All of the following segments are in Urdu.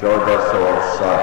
1407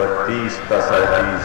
32 ta 37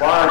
5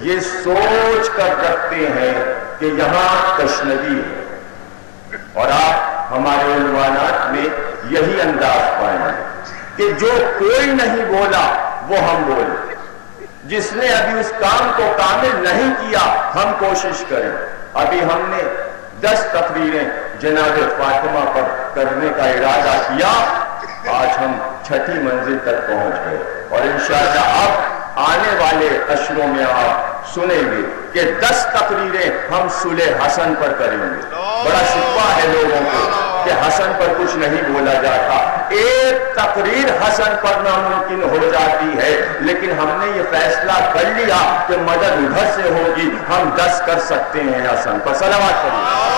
یہ سوچ کر رکھتے ہیں کہ یہاں تشنگی ہے. اور آپ ہمارے عنوانات میں یہی انداز پائیں گے کہ جو کوئی نہیں بولا وہ ہم بولیں، جس نے ابھی اس کام کو کامل نہیں کیا ہم کوشش کریں. ابھی ہم نے 10 تقریریں جناب فاطمہ پر کرنے کا ارادہ کیا، آج ہم 6ٹھی منزل تک پہنچ گئے، اور انشاءاللہ اب آنے والے اشروں میں آپ سنیں گے کہ 10 تقریریں ہم صلح حسن پر کریں گے. بڑا شکوہ ہے لوگوں کو کہ حسن پر کچھ نہیں بولا جاتا. ایک تقریر حسن پر ناممکن ہو جاتی ہے، لیکن ہم نے یہ فیصلہ کر لیا کہ مدد ادھر سے ہوگی، ہم 10 کر سکتے ہیں حسن پر. صلوات پڑھیے.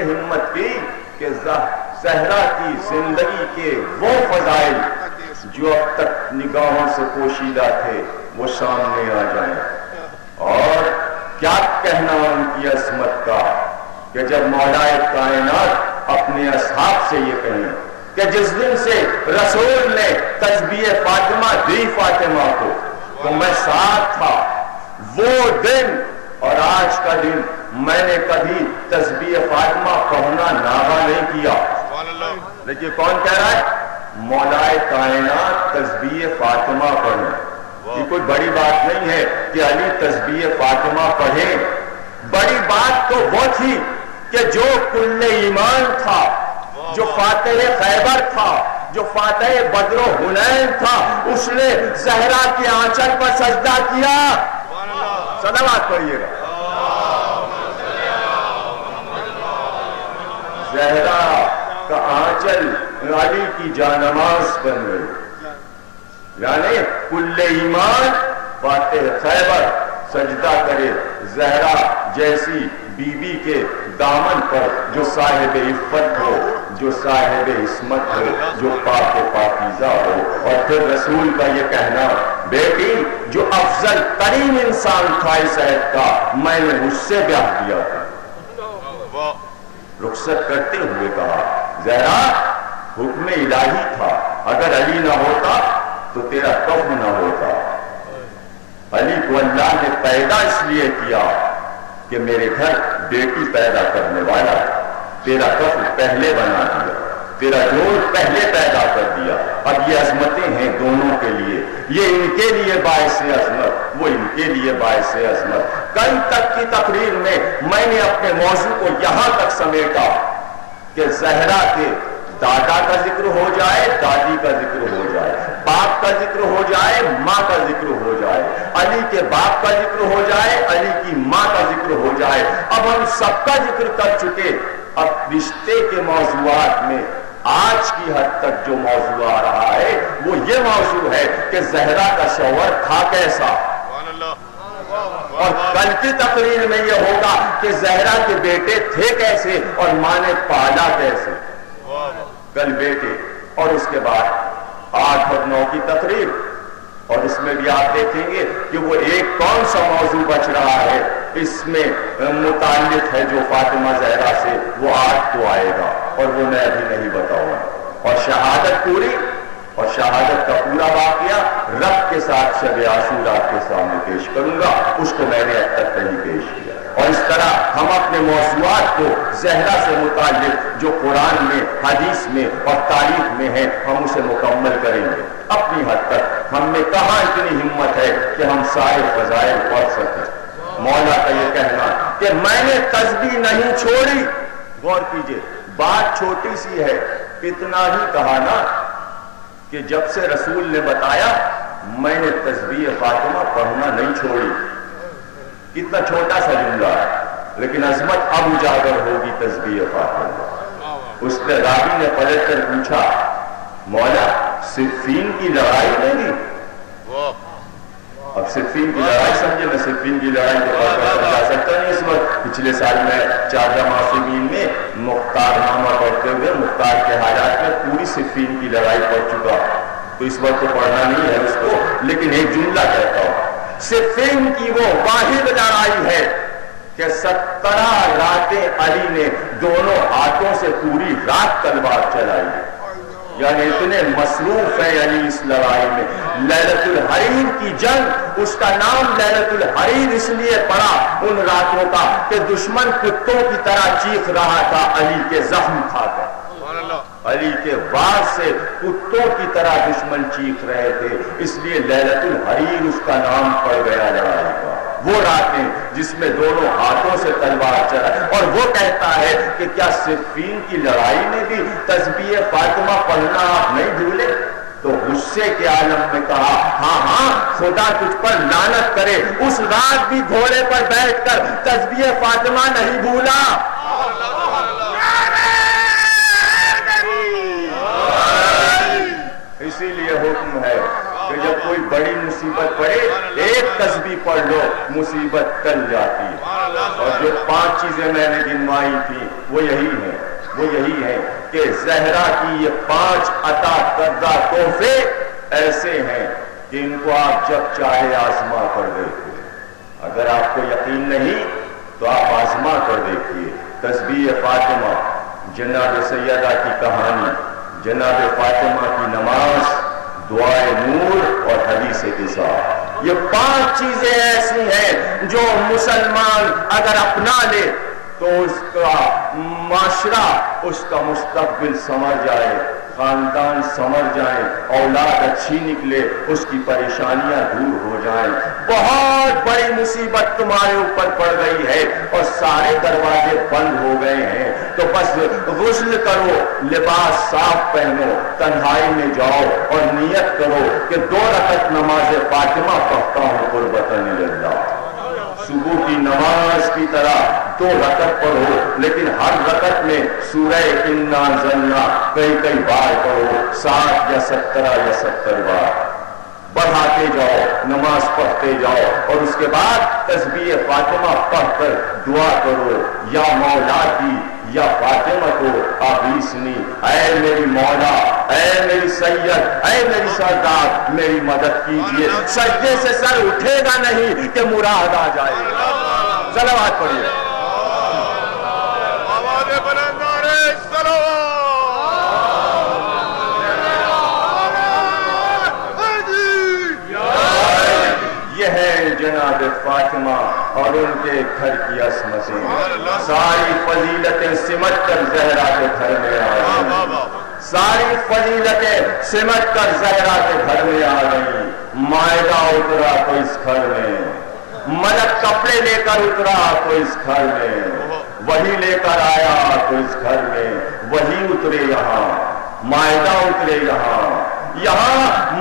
ہمت کی کہ زہرا کی زندگی کے وہ فضائل جو اب تک نگاہوں سے پوشیدہ تھے وہ سامنے آ جائیں. اور کیا کہنا ان کی عظمت کا کہ جب مولا کائنات اپنے اصحاب سے یہ کہیں کہ جس دن سے رسول نے تسبیح فاطمہ دی فاطمہ کو تو میں ساتھ تھا، وہ دن اور آج کا دن میں نے کبھی تسبیح فاطمہ پڑھنا ناغہ نہیں کیا. دیکھیے کون کہہ رہا ہے؟ مولا کائنات تسبیح فاطمہ پڑھیں. یہ کوئی بڑی بات نہیں ہے کہ علی تسبیح فاطمہ پڑھیں. بڑی بات تو وہ تھی کہ جو کل ایمان تھا، جو فاتح خیبر تھا، جو فاتح بدر و حنین تھا، اس نے زہرا کے آنچل پر سجدہ کیا. صلوات پڑھیے گا. زہرا کا آنچل علی کی جانماز بن گئی، یعنی کل ایمان فاتح خیبر سجدہ کرے زہرا جیسی بیوی کے دامن پر جو صاحب عفت ہو، جو صاحب عصمت ہو، جو پاک و پاکیزہ ہو. اور پھر رسول کا یہ کہنا بیٹی جو افضل ترین انسان تھا اس عہد کا میں نے مجھ سے بیاہ کیا تھا. رخصت کرتے ہوئے کہا زہرا حکم الہی تھا، اگر علی نہ ہوتا تو تیرا کفن نہ ہوتا. علی کو اللہ نے پیدا اس لیے کیا کہ میرے گھر بیٹی پیدا کرنے والا، تیرا کفن پہلے بنا دیا، تیرا جوڑ پہلے پیدا کر دیا. اب یہ عظمتیں ہیں دونوں کے لیے، یہ ان کے لیے باعث عظمت، وہ ان کے لیے باعث عظمت. کل تک کی تقریر میں میں نے اپنے موضوع کو یہاں تک سمیٹا کہ زہرا کے دادا کا ذکر ہو جائے، دادی کا ذکر ہو جائے، باپ کا ذکر ہو جائے، ماں کا ذکر ہو جائے، علی کے باپ کا ذکر ہو جائے، علی کی ماں کا ذکر ہو جائے. اب ہم سب کا ذکر کر چکے. اب رشتے کے موضوعات میں آج کی حد تک جو موضوع آ رہا ہے وہ یہ موضوع ہے کہ زہرا کا شوہر تھا کیسا. اور کل کی تقریر میں یہ ہوگا کہ زہرا کے بیٹے تھے کیسے اور ماں نے پالا کیسے. کل بیٹے، اور اس کے بعد 8 اور 9 کی تقریر، اور اس میں بھی آپ دیکھیں گے کہ وہ ایک کون سا موضوع بچ رہا ہے اس میں متعلق ہے جو فاطمہ زہرا سے، وہ آج تو آئے گا اور وہ میں ابھی نہیں بتاؤں گا. اور شہادت پوری، اور شہادت کا پورا واقعہ رب کے ساتھ شب عاشورہ کے سامنے پیش کروں گا، اس کو میں نے اب تک نہیں پیش کیا. اور اس طرح ہم اپنے موضوعات کو زہرا سے متعلق جو قرآن میں، حدیث میں اور تاریخ میں ہیں ہم اسے مکمل کریں گے. اپنی حد تک ہم میں کہاں اتنی ہمت ہے کہ ہم سارے فضائل پڑھ سکیں. مولا کا یہ کہنا کہ میں نے تسبیح نہیں چھوڑی، غور کیجئے بات چھوٹی سی ہے، اتنا ہی کہا نا کہ جب سے رسول نے بتایا میں نے تسبیح فاطمہ پڑھنا نہیں چھوڑی. کتنا چھوٹا سا جملہ ہے، لیکن عظمت اب اجاگر ہوگی تسبیح فاطمہ. اس نے راوی نے پلٹ کر پوچھا مولا صفین کی لڑائی نہیں؟ اب صفین کی لڑائی سمجھے، میں صفین کی لڑائی کے بارے میں سمجھا سکتا نہیں اس وقت. پچھلے سال میں 4 معصومین میں مختار نامہ پڑھتے ہوئے مختار کے حالات میں پوری صفین کی لڑائی پڑھ چکا، تو اس وقت تو پڑھنا نہیں ہے اس کو، لیکن ایک جملہ کہتا ہوں. صفین کی وہ واحد لڑائی ہے کہ 17 راتیں علی نے دونوں ہاتھوں سے پوری رات تلوار چلائی ہے، یعنی اتنے مصروف ہیں علی اس لڑائی میں۔ لیلۃ الحریر کی جنگ، اس کا نام لیلۃ الحریر اس لیے پڑا ان راتوں کا کہ دشمن کتوں کی طرح چیخ رہا تھا علی کے زخم کھا کر، علی کے وار سے کتوں کی طرح دشمن چیخ رہے تھے، اس لیے لیلۃ الحریر اس کا نام پڑ گیا لڑائی کا۔ وہ راتیں جس میں دونوں ہاتھوں سے تلوار چلا، اور وہ کہتا ہے کہ کیا صفین کی لڑائی میں بھی تسبیح فاطمہ پڑھنا آپ نہیں بھولے؟ تو غصے کے عالم میں کہا ہاں ہاں خدا تجھ پر لعنت کرے، اس رات بھی گھوڑے پر بیٹھ کر تسبیح فاطمہ نہیں بھولا۔ اسی لیے حکم ہے کہ جب کوئی بڑی مصیبت پڑے ایک تسبیح پڑھ لو، مصیبت ٹل جاتی ہے۔ اور جو 5 چیزیں میں نے گنوائی تھی وہ یہی ہیں کہ زہرا کی یہ 5 عطا کردہ تحفے ایسے ہیں کہ ان کو آپ جب چاہے آزما کر دیکھیے۔ اگر آپ کو یقین نہیں تو آپ آزما کر دیکھیے۔ تسبیح فاطمہ، جناب سیدہ کی کہانی، جناب فاطمہ کی نماز، دعائے نور اور حدیث قصہ، یہ 5 چیزیں ایسی ہیں جو مسلمان اگر اپنا لے تو اس کا معاشرہ، اس کا مستقبل سنور جائے، خاندان سنور جائیں، اولاد اچھی نکلے، اس کی پریشانیاں دور ہو جائیں۔ بہت بڑی مصیبت تمہارے اوپر پڑ گئی ہے اور سارے دروازے بند ہو گئے ہیں، تو بس غسل کرو، لباس صاف پہنو، تنہائی میں جاؤ اور نیت کرو کہ 2 رکعت نماز فاطمہ پڑھتا ہوں قربتاً اللہ۔ صبح کی نماز کی طرح 2 رکعت پڑھو، لیکن ہر رکعت میں سورہ انا انزلنا کئی بار پڑھو، 60 یا 17 یا 70 بار بڑھاتے جاؤ، نماز پڑھتے جاؤ، اور اس کے بعد تسبیح فاطمہ پڑھ کر دعا کرو، یا مولا کی یا فاطمہ کو آغیثنی، اے میری مولا، اے میری سید، اے میری سردار، میری مدد کیجئے۔ سجدے سے سر اٹھے گا نہیں کہ مراد آ جائے گا۔ صلوات پڑھیے۔ آواز بلند نعرہ صلوات۔ یہ ہے جناب فاطمہ اور ان کے گھر کی عصمتیں، ساری فضیلتیں سمٹ کر زہرا کے گھر میں آ گئی، ساری فضیلتیں سمٹ کر زہرا کے گھر میں آ گئی۔ مائدہ اترا تو اس گھر میں، ملک کپڑے لے کر اترا تو اس گھر میں، وہی لے کر آیا تو اس گھر میں، وہی اترے یہاں، مائدہ اترے یہاں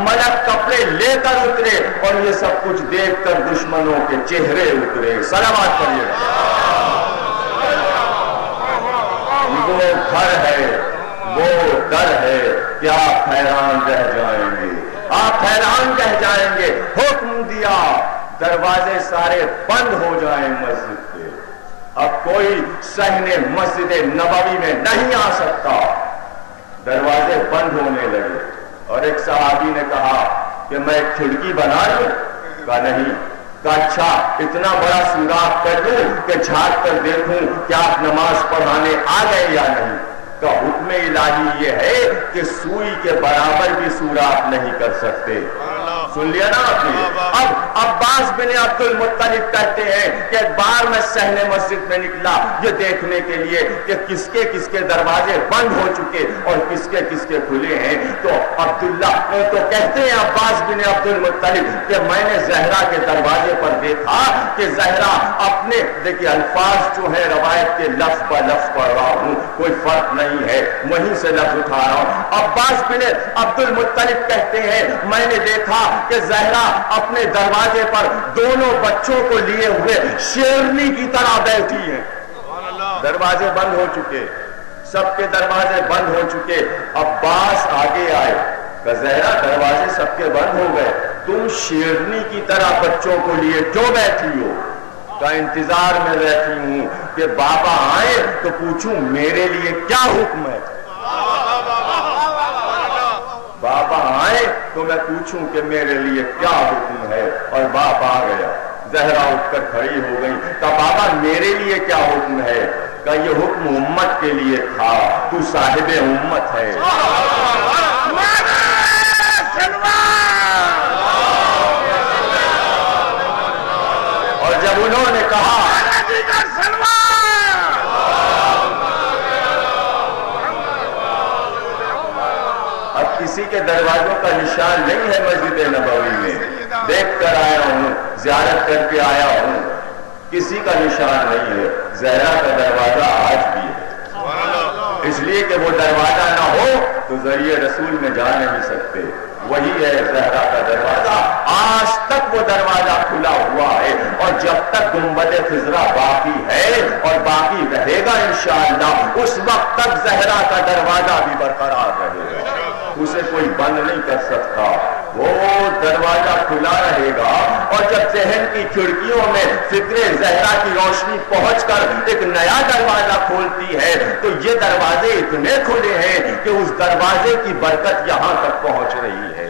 ملک کپڑے لے کر اترے، اور یہ سب کچھ دیکھ کر دشمنوں کے چہرے اترے۔ صلوات پڑھیے۔ وہ گھر ہے، وہ در ہے کہ آپ حیران رہ جائیں گے، آپ حیران رہ جائیں گے۔ حکم دیا دروازے سارے بند ہو جائیں مسجد کے، اب کوئی صحن مسجد نبوی میں نہیں آ سکتا، دروازے بند ہونے لگے۔ اور ایک صحابی نے کہا کہ میں ایک کھڑکی بنا لوں؟ کہا نہیں۔ کہا اچھا اتنا بڑا سوراخ کر دوں کہ جھانک کر دیکھوں کہ آپ نماز پڑھانے آ گئے یا نہیں؟ کا حکم الہی یہ ہے کہ سوئی کے برابر بھی سوراخ نہیں کر سکتے۔ سن لیا نا آپ نے؟ اب عباس بن عبد المطلب کہتے ہیں کہ ایک بار میں صحن مسجد میں نکلا یہ دیکھنے کے لیے کہ کس کے دروازے بند ہو چکے اور کس کے کھلے ہیں، تو عبداللہ تو کہتے ہیں عباس بن عبد المطلب کہ میں نے زہرا کے دروازے پر دیکھا کہ زہرا اپنے، دیکھیے الفاظ جو ہے روایت کے لفظ پر لفظ پڑھ رہا ہوں، کوئی فرق نہیں ہے، وہیں سے لفظ اٹھا رہا ہوں۔ عباس بن عبد المطلب کہتے ہیں میں نے دیکھا کہ زہرا اپنے دروازے پر دونوں بچوں کو لیے ہوئے شیرنی کی طرح بیٹھی ہیں۔ دروازے بند ہو چکے، سب کے دروازے بند ہو چکے۔ عباس آگے آئے کہ زہرا دروازے سب کے بند ہو گئے، تم شیرنی کی طرح بچوں کو لیے کیوں بیٹھی ہو؟ کا انتظار میں رہتی ہوں کہ بابا آئے تو پوچھوں میرے لیے کیا حکم ہے، بابا آئے تو میں پوچھوں کہ میرے لیے کیا حکم ہے۔ اور باپ آ گیا، زہرا اٹھ کر کھڑی ہو گئی. کہا بابا میرے لیے کیا حکم ہے؟ کہ یہ حکم امت کے لیے تھا، تو صاحب امت ہے. اور جب انہوں نے کہا اب کسی کے دروازوں کا نشان نہیں ہے مسجد نبوی میں، دیکھ کر آیا ہوں، زیارت کر کے آیا ہوں، کسی کا نشان نہیں ہے. زہرا کا دروازہ آج بھی ہے، اس لیے کہ وہ دروازہ نہ ہو تو ذریعے رسول میں جا نہیں سکتے. وہی ہے زہرا کا دروازہ. آج تک وہ دروازہ کھلا ہوا ہے، اور جب تک گنبد خضرا باقی ہے اور باقی رہے گا انشاءاللہ، اس وقت تک زہرا کا دروازہ بھی برقرار رہے گا، اسے کوئی بند نہیں کر سکتا. وہ دروازہ کھلا رہے گا. اور جب ذہن کی کھڑکیوں میں فکر زہرا کی روشنی پہنچ کر ایک نیا دروازہ کھولتی ہے تو یہ دروازے اتنے کھلے ہیں کہ اس دروازے کی برکت یہاں تک پہنچ رہی ہے.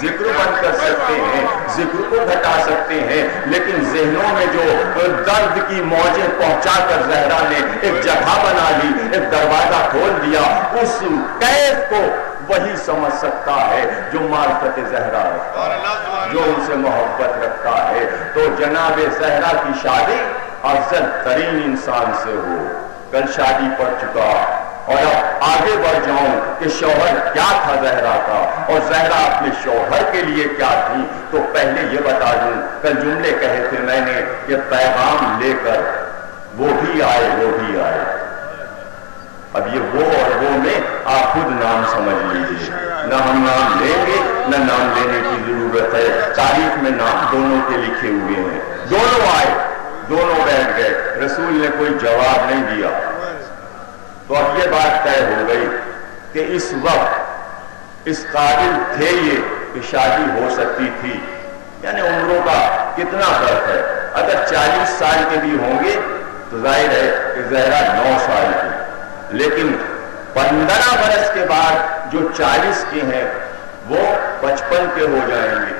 ذکر بند کر سکتے ہیں، ذکر کو گھٹا سکتے ہیں، لیکن ذہنوں میں جو درد کی موجیں پہنچا کر زہرا نے ایک جگہ بنا لی، ایک دروازہ کھول دیا، اس کیف کو وہی سمجھ سکتا ہے جو معرفت زہرا رکھتا ہے، جو ان سے محبت رکھتا ہے. تو جناب زہرا کی شادی افضل ترین انسان سے ہو. کل شادی پڑ چکا، اور اب آگے بڑھ جاؤں کہ شوہر کیا تھا زہرا کا، اور زہرا اپنے شوہر کے لیے کیا تھی. تو پہلے یہ بتا دوں، کل جملے کہے تھے میں نے کہ پیغام لے کر وہ بھی آئے، وہ بھی آئے. اب یہ وہ اور وہ میں آپ خود نام سمجھ لیجیے. نہ ہم نام لیں گے نہ نام لینے کی ضرورت ہے. تاریخ میں نام دونوں کے لکھے ہوئے ہیں. دونوں آئے، دونوں بیٹھ گئے، رسول نے کوئی جواب نہیں دیا. تو اب یہ بات طے ہو گئی کہ اس وقت اس قابل تھے یہ کہ شادی ہو سکتی تھی. یعنی عمروں کا کتنا فرق ہے. اگر 40 سال کے بھی ہوں گے تو ظاہر ہے کہ زہرا 9 سال کی، لیکن 15 برس کے بعد جو 40 کے ہیں وہ 55 کے ہو جائیں گے،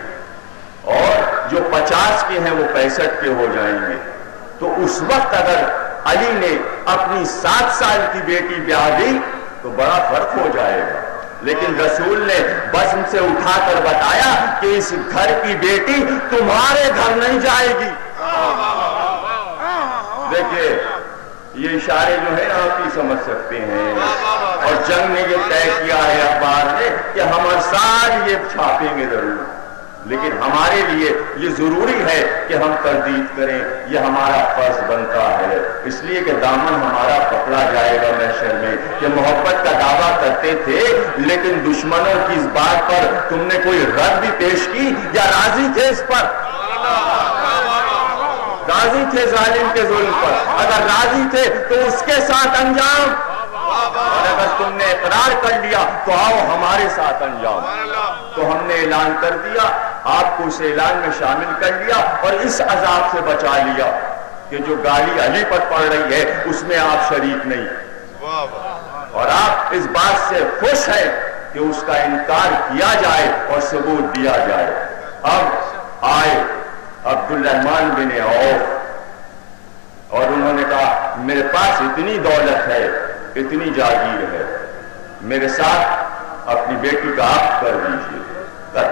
اور جو 50 کے ہیں وہ 65 کے ہو جائیں گے. تو اس وقت اگر علی نے اپنی 7 سال کی بیٹی بیاہ دی تو بڑا فرق ہو جائے گا. لیکن رسول نے بزم سے اٹھا کر بتایا کہ اس گھر کی بیٹی تمہارے گھر نہیں جائے گی. دیکھیے یہ اشارے جو ہے آپ ہی سمجھ سکتے ہیں. اور جنگ نے یہ طے کیا ہے اخبار نے کہ ہم ہر سال یہ چھاپیں گے ضرور، لیکن ہمارے لیے یہ ضروری ہے کہ ہم تردید کریں، یہ ہمارا فرض بنتا ہے. اس لیے کہ دامن ہمارا پکڑا جائے گا محشر میں کہ محبت کا دعویٰ کرتے تھے لیکن دشمنوں کی اس بات پر تم نے کوئی رد بھی پیش کی یا راضی تھے اس پر؟ راضی تھے ظالم کے ظلم پر. اگر راضی تھے تو اس کے ساتھ انجام، اور اگر تم نے اقرار کر لیا تو آؤ ہمارے ساتھ انجام. تو ہم نے اعلان کر دیا، آپ کو اس اعلان میں شامل کر لیا اور اس عذاب سے بچا لیا کہ جو گالی علی پر پڑ رہی ہے اس میں آپ شریک نہیں، اور آپ اس بات سے خوش ہیں کہ اس کا انکار کیا جائے اور ثبوت دیا جائے. اب آئے عبدالرحمن بن عوف اور انہوں نے کہا میرے پاس اتنی دولت ہے، اتنی جاگیر ہے، میرے ساتھ اپنی بیٹی کا عقد کر دیجیے.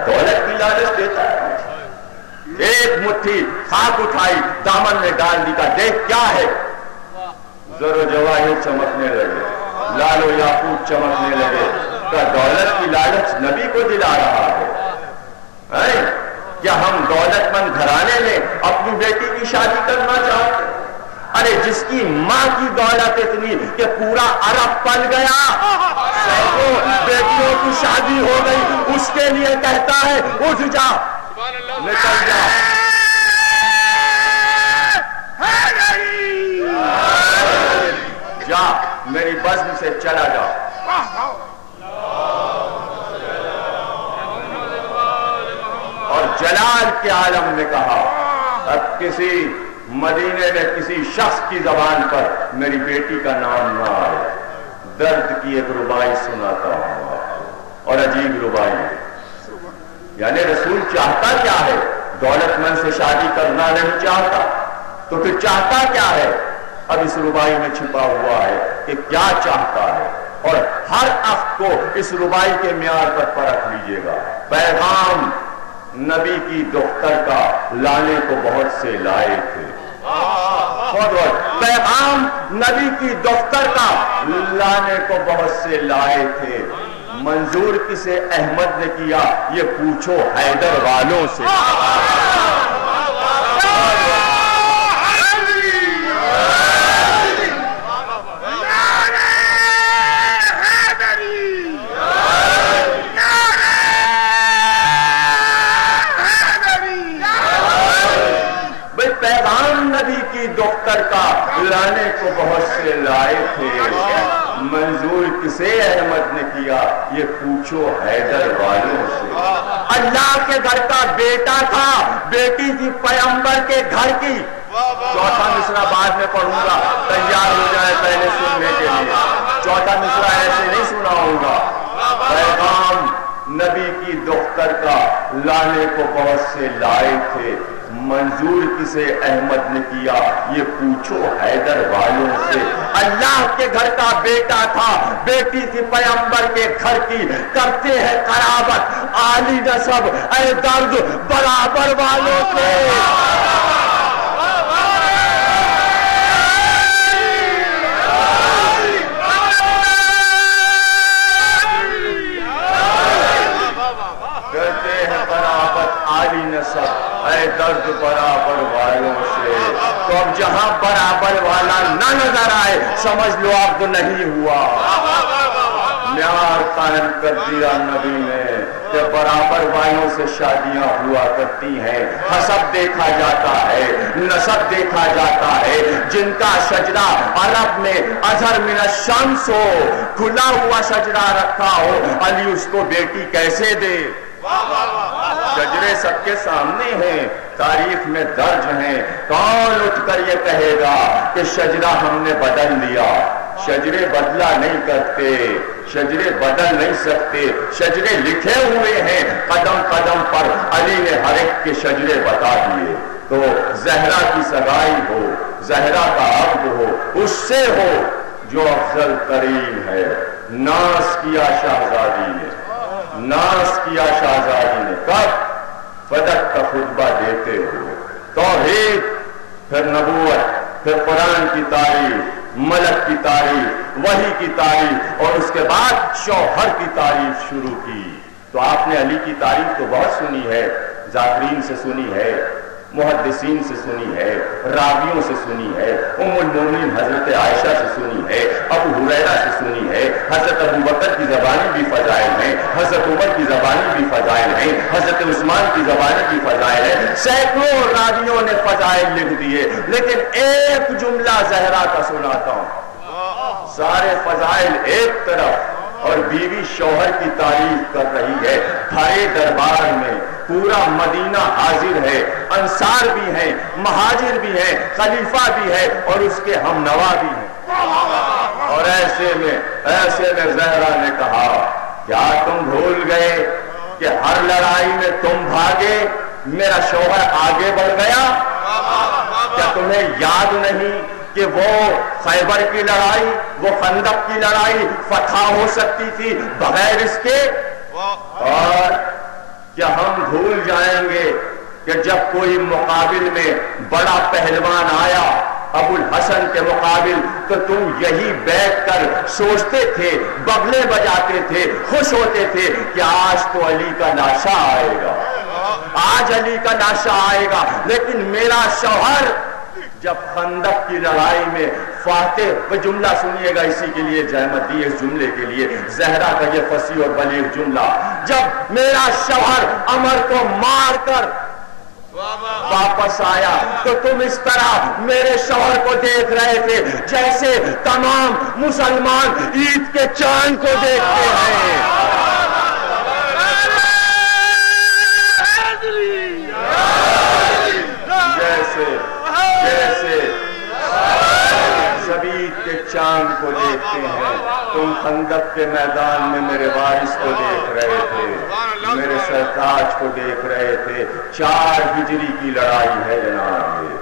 دولت کی لالچ دیتا ہے. ایک مٹھی خاک اٹھائی، دامن میں ڈال دی، کا دیکھ کیا ہے؟ زر و جواہر چمکنے لگے، لال و یاقوت چمکنے لگے. کا دولت کی لالچ نبی کو دلا رہا ہے. کیا ہم دولت مند گھرانے میں اپنی بیٹی کی شادی کرنا چاہتے ہیں؟ ارے جس کی ماں کی دولت اتنی کہ پورا عرب پل گیا، سینکڑوں بیٹیوں کی شادی ہو گئی، اس کے لیے کہتا ہے اٹھ جا، نکل جا، جا میری بزم سے چلا جا. اور جلال کے عالم نے کہا اب کسی مدینے میں کسی شخص کی زبان پر میری بیٹی کا نام نہ آئے. درد کی ایک ربائی سناتا ہوں اور عجیب ربائی. یعنی رسول چاہتا کیا ہے دولت مند سے شادی کرنا نہیں چاہتا تو پھر چاہتا کیا ہے؟ اب اس ربائی میں چھپا ہوا ہے کہ کیا چاہتا ہے، اور ہر اخ کو اس ربائی کے معیار پر پرکھ لیجئے گا۔ پیغام نبی کی دختر کا لانے کو بہت سے لائے تھے، پیغام نبی کی دختر کا لانے کو بہت سے لائے تھے، منظور کسے احمد نے کیا یہ پوچھو حیدر والوں سے۔ پیغام نبی کی دختر کا لانے کو بہت سے لائے تھے، منظور کسے احمد نے کیا یہ پوچھو حیدر والوں سے۔ اللہ کے گھر کا بیٹا تھا، بیٹی تھی پیغمبر کے گھر کی۔ چوتھا مصرع بعد میں پڑھوں گا، تیار ہو جائے پہلے سننے کے لیے۔ چوتھا مصرع ایسے نہیں سناؤں گا۔ پیغام نبی کی دختر کا لانے کو بہت سے لائے تھے، منظور کسے احمد نے کیا یہ پوچھو حیدر والوں سے۔ اللہ کے گھر کا بیٹا تھا، بیٹی تھی پیغمبر کے گھر کی، کرتے ہیں قرابت عالی نسب اے درد برابر والوں سے۔ اے درد برابر والوں سے۔ تو اب جہاں برابر والا نہ نظر آئے سمجھ لو اب تو نہیں ہوا۔ معیار قائم کر دیا نبی نے کہ برابر والوں سے شادیاں ہوا کرتی ہیں، حسب دیکھا جاتا ہے، نسب دیکھا جاتا ہے۔ جن کا شجرہ عرب میں اظہر من الشمس ہو، کھلا ہوا شجرہ رکھا ہو، علی اس کو بیٹی کیسے دے؟ شجرے سب کے سامنے ہیں، تاریخ میں درج ہیں۔ کون اٹھ کر یہ کہے گا کہ شجرہ ہم نے بدل لیا؟ شجرے بدلا نہیں کرتے، شجرے بدل نہیں سکتے، شجرے لکھے ہوئے ہیں قدم قدم پر۔ علی نے ہر ایک کے شجرے بتا دیے۔ تو زہرا کی سگائی ہو، زہرا کا عقد ہو، اس سے ہو جو افضل ترین ہے۔ ناز کیا شہزادی نے، ناز کیا شہزادی نے، کب؟ فدق کا خطبہ دیتے ہوئے۔ توحید، پھر نبوت، پھر قرآن کی تعریف، ملک کی تعریف، وحی کی تعریف، اور اس کے بعد شوہر کی تعریف شروع کی۔ تو آپ نے علی کی تعریف تو بہت سنی ہے، ذاکرین سے سنی ہے، محدثین سے سنی ہے، راویوں سے سنی ہے، ام المومنین حضرت عائشہ سے سنی ہے، ابو ہریرہ سے سنی ہے، حضرت ابو بکر کی زبانی بھی فضائل ہیں، حضرت عمر کی زبانی بھی فضائل ہیں، حضرت عثمان کی زبانی بھی فضائل ہیں۔ سینکڑوں راویوں نے فضائل لکھ دیے، لیکن ایک جملہ زہرا کا سناتا ہوں۔ سارے فضائل ایک طرف اور بیوی شوہر کی تعریف کر رہی ہے، بھرے دربار میں پورا مدینہ حاضر ہے، انصار بھی ہیں، مہاجر بھی ہیں، خلیفہ بھی ہے، اور اس کے ہم نوا بھی ہیں۔ اور ایسے میں زہرا نے کہا کیا تم بھول گئے کہ ہر لڑائی میں تم بھاگے، میرا شوہر آگے بڑھ گیا؟ کیا تمہیں یاد نہیں کہ وہ خیبر کی لڑائی، وہ خندق کی لڑائی فتح ہو سکتی تھی بغیر اس کے؟ اور کیا ہم بھول جائیں گے کہ جب کوئی مقابل میں بڑا پہلوان آیا ابو الحسن کے مقابل، تو تم یہی بیٹھ کر سوچتے تھے، بغلے بجاتے تھے، خوش ہوتے تھے کہ آج تو علی کا لاشا آئے گا، آج علی کا لاشا آئے گا۔ لیکن میرا شوہر جب خندق کی لڑائی میں فاتح، وہ جملہ سنیے گا، اسی کے لیے زحمت دی اس جملے کے لیے، زہرا کا یہ فصیح اور بلیغ جملہ، جب میرا شوہر عمر کو مار کر واپس آیا تو تم اس طرح میرے شوہر کو دیکھ رہے تھے جیسے تمام مسلمان عید کے چاند کو دیکھتے ہیں۔ جیسے چاند کو دیکھتے ہیں، تم خندق کے میدان میں میرے وارث کو دیکھ رہے تھے، میرے سرتاج کو دیکھ رہے تھے۔ 4 ہجری کی لڑائی ہے جناب یہ،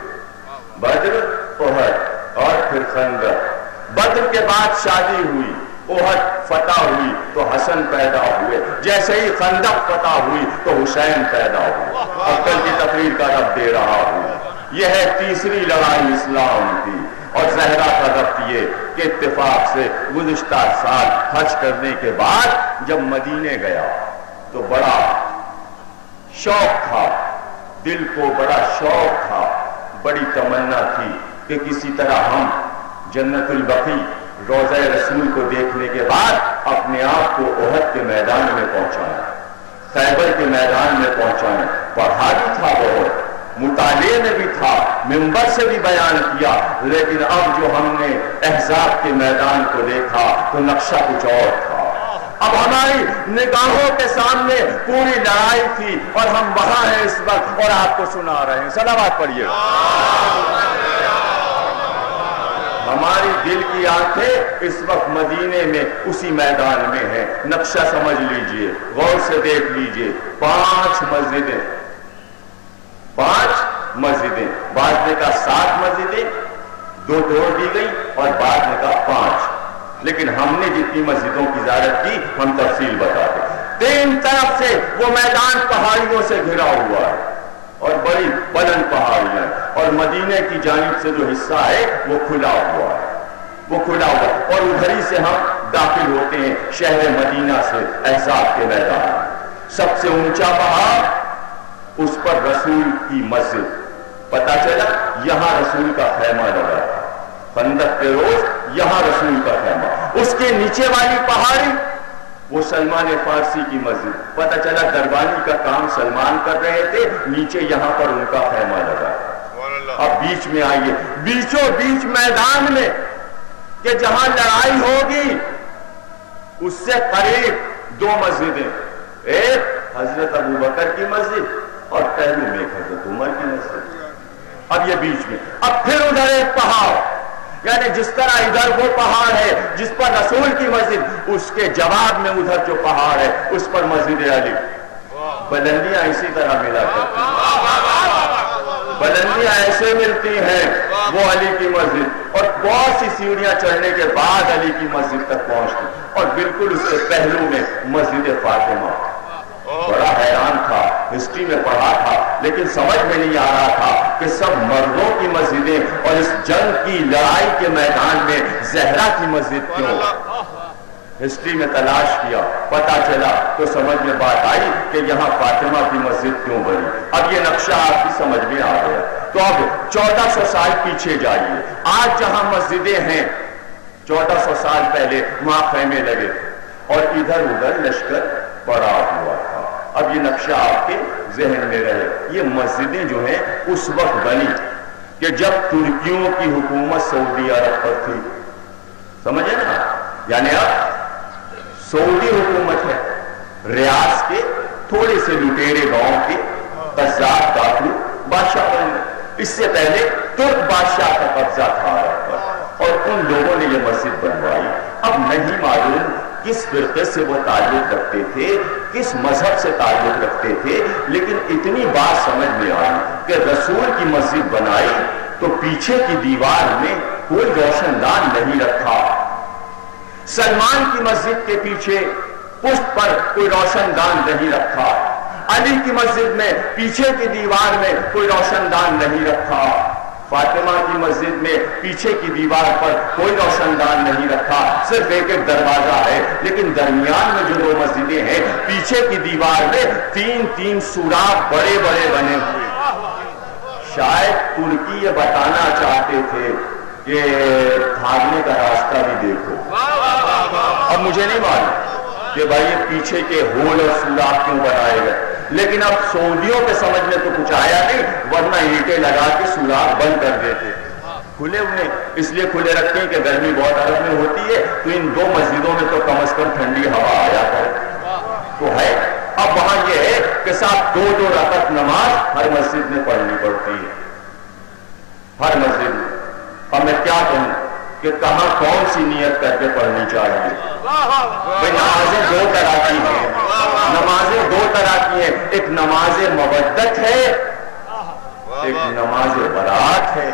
بدر، احد اور پھر خندق۔ بدر کے بعد شادی ہوئی، احد فتح ہوئی تو حسن پیدا ہوئے، جیسے ہی خندق فتح ہوئی تو حسین پیدا ہوئے۔ اب کل کی تقریر کا رب دے رہا ہوں، یہ ہے تیسری لڑائی اسلام کی۔ اور زہرا کا ربط یہ کہ اتفاق سے گزشتہ سال حج کرنے کے بعد جب مدینے گیا تو بڑا شوق تھا، دل کو بڑا شوق تھا، بڑی تمنا تھی کہ کسی طرح ہم جنت البقیع روضہ رسول کو دیکھنے کے بعد اپنے آپ کو احد کے میدان میں پہنچائیں، خیبر کے میدان میں پہنچائیں۔ پڑھا بھی تھا بہت، مطالعے میں بھی تھا، منبر سے بھی بیان کیا، لیکن اب جو ہم نے احزاب کے میدان کو دیکھا تو نقشہ کچھ اور تھا۔ اب ہماری نگاہوں کے سامنے پوری لڑائی تھی اور ہم وہاں ہیں اس وقت اور آپ کو سنا رہے ہیں۔ صلوات پڑھیے۔ ہماری دل کی آنکھیں اس وقت مدینے میں اسی میدان میں ہیں۔ نقشہ سمجھ لیجئے، غور سے دیکھ لیجئے، 5 مسجدیں، 5 مسجدیں، بعض نے کہا 7 مسجدیں، 2 توڑ دی گئی اور بعض نے کہا 5، لیکن ہم نے جتنی مسجدوں کی زیارت کی ہم تفصیل بتا دیں۔ 3 طرف سے وہ میدان پہاڑیوں سے گھرا ہوا ہے اور بڑی بلند پہاڑیاں، اور مدینے کی جانب سے جو حصہ ہے وہ کھلا ہوا ہے، وہ کھلا ہوا ہے، اور ادھر ہی سے ہم داخل ہوتے ہیں شہر مدینہ سے احزاب کے میدان۔ سب سے اونچا پہاڑ، اس پر رسول کی مسجد، پتا چلا یہاں رسول کا خیمہ لگا تھا، خندق کے روز یہاں رسول کا خیمہ۔ اس کے نیچے والی پہاڑی وہ سلمان فارسی کی مسجد، پتا چلا دربانی کا کام سلمان کر رہے تھے، نیچے یہاں پر ان کا خیمہ لگا۔ اب بیچ میں آئیے، بیچوں بیچ میدان میں کہ جہاں لڑائی ہوگی اس سے قریب 2 مسجدیں، ایک حضرت ابوبکر کی مسجد اور پہلو میں حضرت عمر کی مسجد۔ اب یہ بیچ میں، اب پھر ادھر ایک پہاڑ، یعنی جس طرح ادھر وہ پہاڑ ہے جس پر رسول کی مسجد، اس کے جواب میں ادھر جو پہاڑ ہے اس پر مسجد علی۔ بلندیاں اسی طرح ملا کرتی ہیں، بلندیاں ایسے ملتی ہیں، وہ علی کی مسجد، اور بہت سی سیڑھیاں چڑھنے کے بعد علی کی مسجد تک پہنچتی، اور بالکل اس کے پہلو میں مسجد فاطمہ۔ بڑا حیران تھا، ہسٹری میں پڑھا تھا لیکن سمجھ میں نہیں آ رہا تھا کہ سب مردوں کی مسجدیں اور اس جنگ کی لڑائی کے میدان میں زہرا کی مسجد کیوں؟ ہسٹری میں تلاش کیا، پتا چلا تو سمجھ میں بات آئی کہ یہاں فاطمہ کی مسجد کیوں بنی۔ اب یہ نقشہ آپ کی سمجھ میں آ گیا۔ تو اب 1400 سال پیچھے جائیے، آج جہاں مسجدیں ہیں 1400 سال پہلے وہاں خیمے لگے اور ادھر ادھر لشکر پڑا ہوا تھا۔ اب یہ نقشہ آپ کے ذہن میں رہے، یہ مسجدیں جو ہیں اس وقت بنی کہ جب ترکیوں کی حکومت سعودی عرب پر تھی، سمجھے نا، یعنی اب سعودی حکومت ہے، ریاض کے تھوڑے سے لٹیرے گاؤں کے قذاب ڈاکو بادشاہ بنے۔ اس سے پہلے ترک بادشاہ کا قبضہ تھا عرب پر، اور ان لوگوں نے یہ مسجد بنوائی۔ اب نہیں معلوم کس فرقے سے وہ تعلق رکھتے تھے، کس مذہب سے تعلق رکھتے تھے، لیکن اتنی بات سمجھ میں آئی کہ رسول کی مسجد بنائی تو پیچھے کی دیوار میں کوئی روشن دان نہیں رکھا، سلمان کی مسجد کے پیچھے پشت پر کوئی روشن دان نہیں رکھا، علی کی مسجد میں پیچھے کی دیوار میں کوئی روشن دان نہیں رکھا، فاطمہ کی مسجد میں پیچھے کی دیوار پر کوئی روشن دان نہیں رکھا، صرف ایک ایک دروازہ ہے، لیکن درمیان میں جو 2 مسجدیں ہیں پیچھے کی دیوار میں 3 سوراخ بڑے بڑے بنے ہوئے۔ شاید ترکی یہ بتانا چاہتے تھے کہ بھاگنے کا راستہ بھی دیکھو۔ اب مجھے نہیں معلوم کہ بھائی یہ پیچھے کے ہول اور سوراخ کیوں بنائے گئے، لیکن اب سعودیوں کے سمجھ میں تو کچھ آیا نہیں، ورنہ اینٹیں لگا کے سوراخ بند کر دیتے، کھلے ہوئے اس لیے کھلے رکھتے ہیں کہ گرمی بہت عرب میں ہوتی ہے تو ان 2 مسجدوں میں تو کم از کم ٹھنڈی ہوا آیا کرے تو ہے۔ اب وہاں یہ ہے کہ صاحب 2 رکعت نماز ہر مسجد میں پڑھنی پڑتی ہے، ہر مسجد میں۔ اب میں کیا کہوں، کہ کہاں کون سی نیت کر کے پڑھنی چاہیے. بھائی نمازیں دو طرح کی ہیں، نمازیں دو طرح کی ہیں، ایک نماز مودت ہے، ایک نماز برات ہے.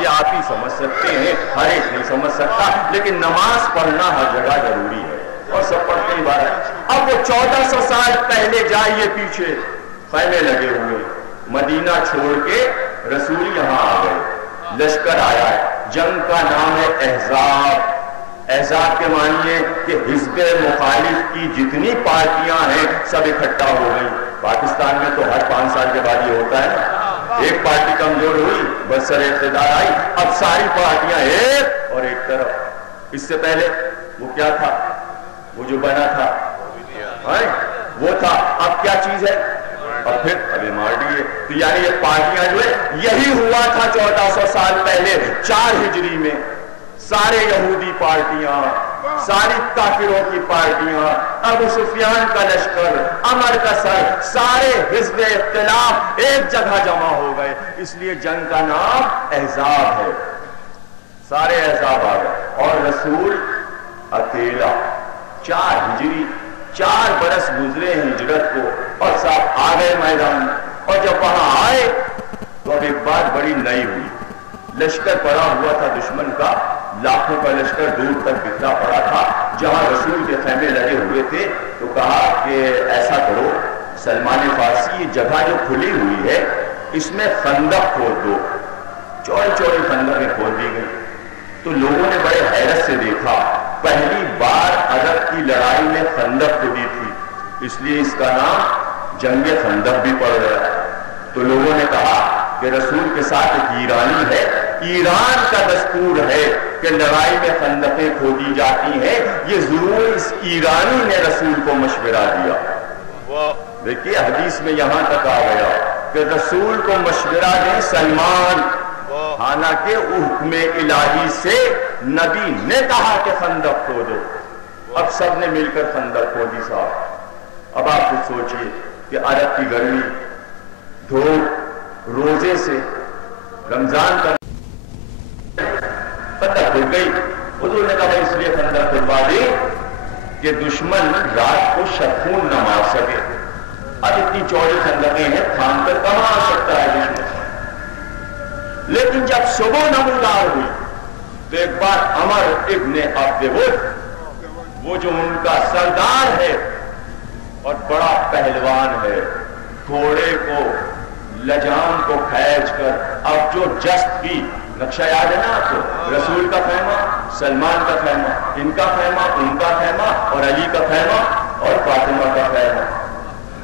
یہ آپ ہی سمجھ سکتے ہیں، ہر ایک نہیں سمجھ سکتا، لیکن نماز پڑھنا ہر جگہ ضروری ہے اور سب پڑھتے ہی بارہ. اب وہ 1400 سال پہلے جائیے پیچھے، خیمے لگے ہوئے، مدینہ چھوڑ کے رسول یہاں آ گئے، لشکر آیا ہے، جنگ کا نام ہے احزاب. احزاب کے معنی ہے کہ حزب مخالف کی جتنی پارٹیاں ہیں سب اکٹھا ہو گئی. پاکستان میں تو ہر 5 سال کے بعد یہ ہوتا ہے نا، ایک پارٹی کمزور ہوئی بس سر اقتدار آئی، اب ساری پارٹیاں ایک اور ایک طرف. اس سے پہلے وہ کیا تھا، وہ جو بنا تھا وہ تھا، اب کیا چیز ہے، اور پھر ابھی مار دیے. تو یعنی یہ پارٹیاں جو ہے یہی ہوا تھا 1400 سال پہلے 4 ہجری میں. سارے یہودی پارٹیاں، ساری کافروں کی پارٹیاں، ابو سفیان کا لشکر، عمر کا سر، سارے حزب اختلاف ایک جگہ جمع ہو گئے. اس لیے جنگ کا نام احزاب ہے. سارے احزاب آ گئے اور رسول اکیلا. 4 ہجری، 4 برس گزرے ہجرت کو اور صاحب آ گئے میدان میں. اور جب وہاں آئے تو اب ایک بات بڑی نئی ہوئی. لشکر پڑا ہوا تھا دشمن کا، لاکھوں کا لشکر دور تک بکھرا پڑا تھا. جہاں رسول کے خیمے لگے ہوئے تھے تو کہا کہ ایسا کرو سلمان فارسی، یہ جگہ جو کھلی ہوئی ہے اس میں خندق کھود دو. چوڑی چوڑی خندقیں کھود دی گئی. تو لوگوں نے بڑے حیرت سے دیکھا، پہلی بار عرب کی لڑائی میں خندق کھودی تھی، اس لیے اس کا نام جنگ خندق بھی پڑ گیا. تو لوگوں نے کہا کہ رسول کے ساتھ ایک ایرانی ہے، ایران کا دستور ہے کہ لڑائی میں خندقیں کھودی جاتی ہیں، یہ ضرور اس ایرانی نے رسول کو مشورہ دیا. دیکھیے حدیث میں یہاں تک آ گیا کہ رسول کو مشورہ دیں سلمان، حالانکہ حکم الہی سے نبی نے کہا کہ خندق کھودو. اب سب نے مل کر خندق کھودی صاحب. اب آپ کچھ سوچئے کہ عرب کی گرمی، دھوپ، روزے سے رمضان کا خندق کھود گئی. حضور نے کہا اس لیے خندق کھدوا دی کہ دشمن رات کو شخون نہ مار سکے. اب اتنی چوڑی خندقیں ہیں، تھام کر کہاں آ سکتا ہے دشمن. لیکن جب صبح نمودار ہوئی تو ایک بار عمر ابن عبد ود، وہ جو ان کا سردار ہے اور بڑا پہلوان ہے، گھوڑے کو لجام کو کھینچ کر اب جو جست کی نقشہ یاد ہے نا آپ کو، رسول کا خیمہ، سلمان کا خیمہ، ان کا خیمہ، ان کا خیمہ، اور علی کا خیمہ اور فاطمہ کا خیمہ.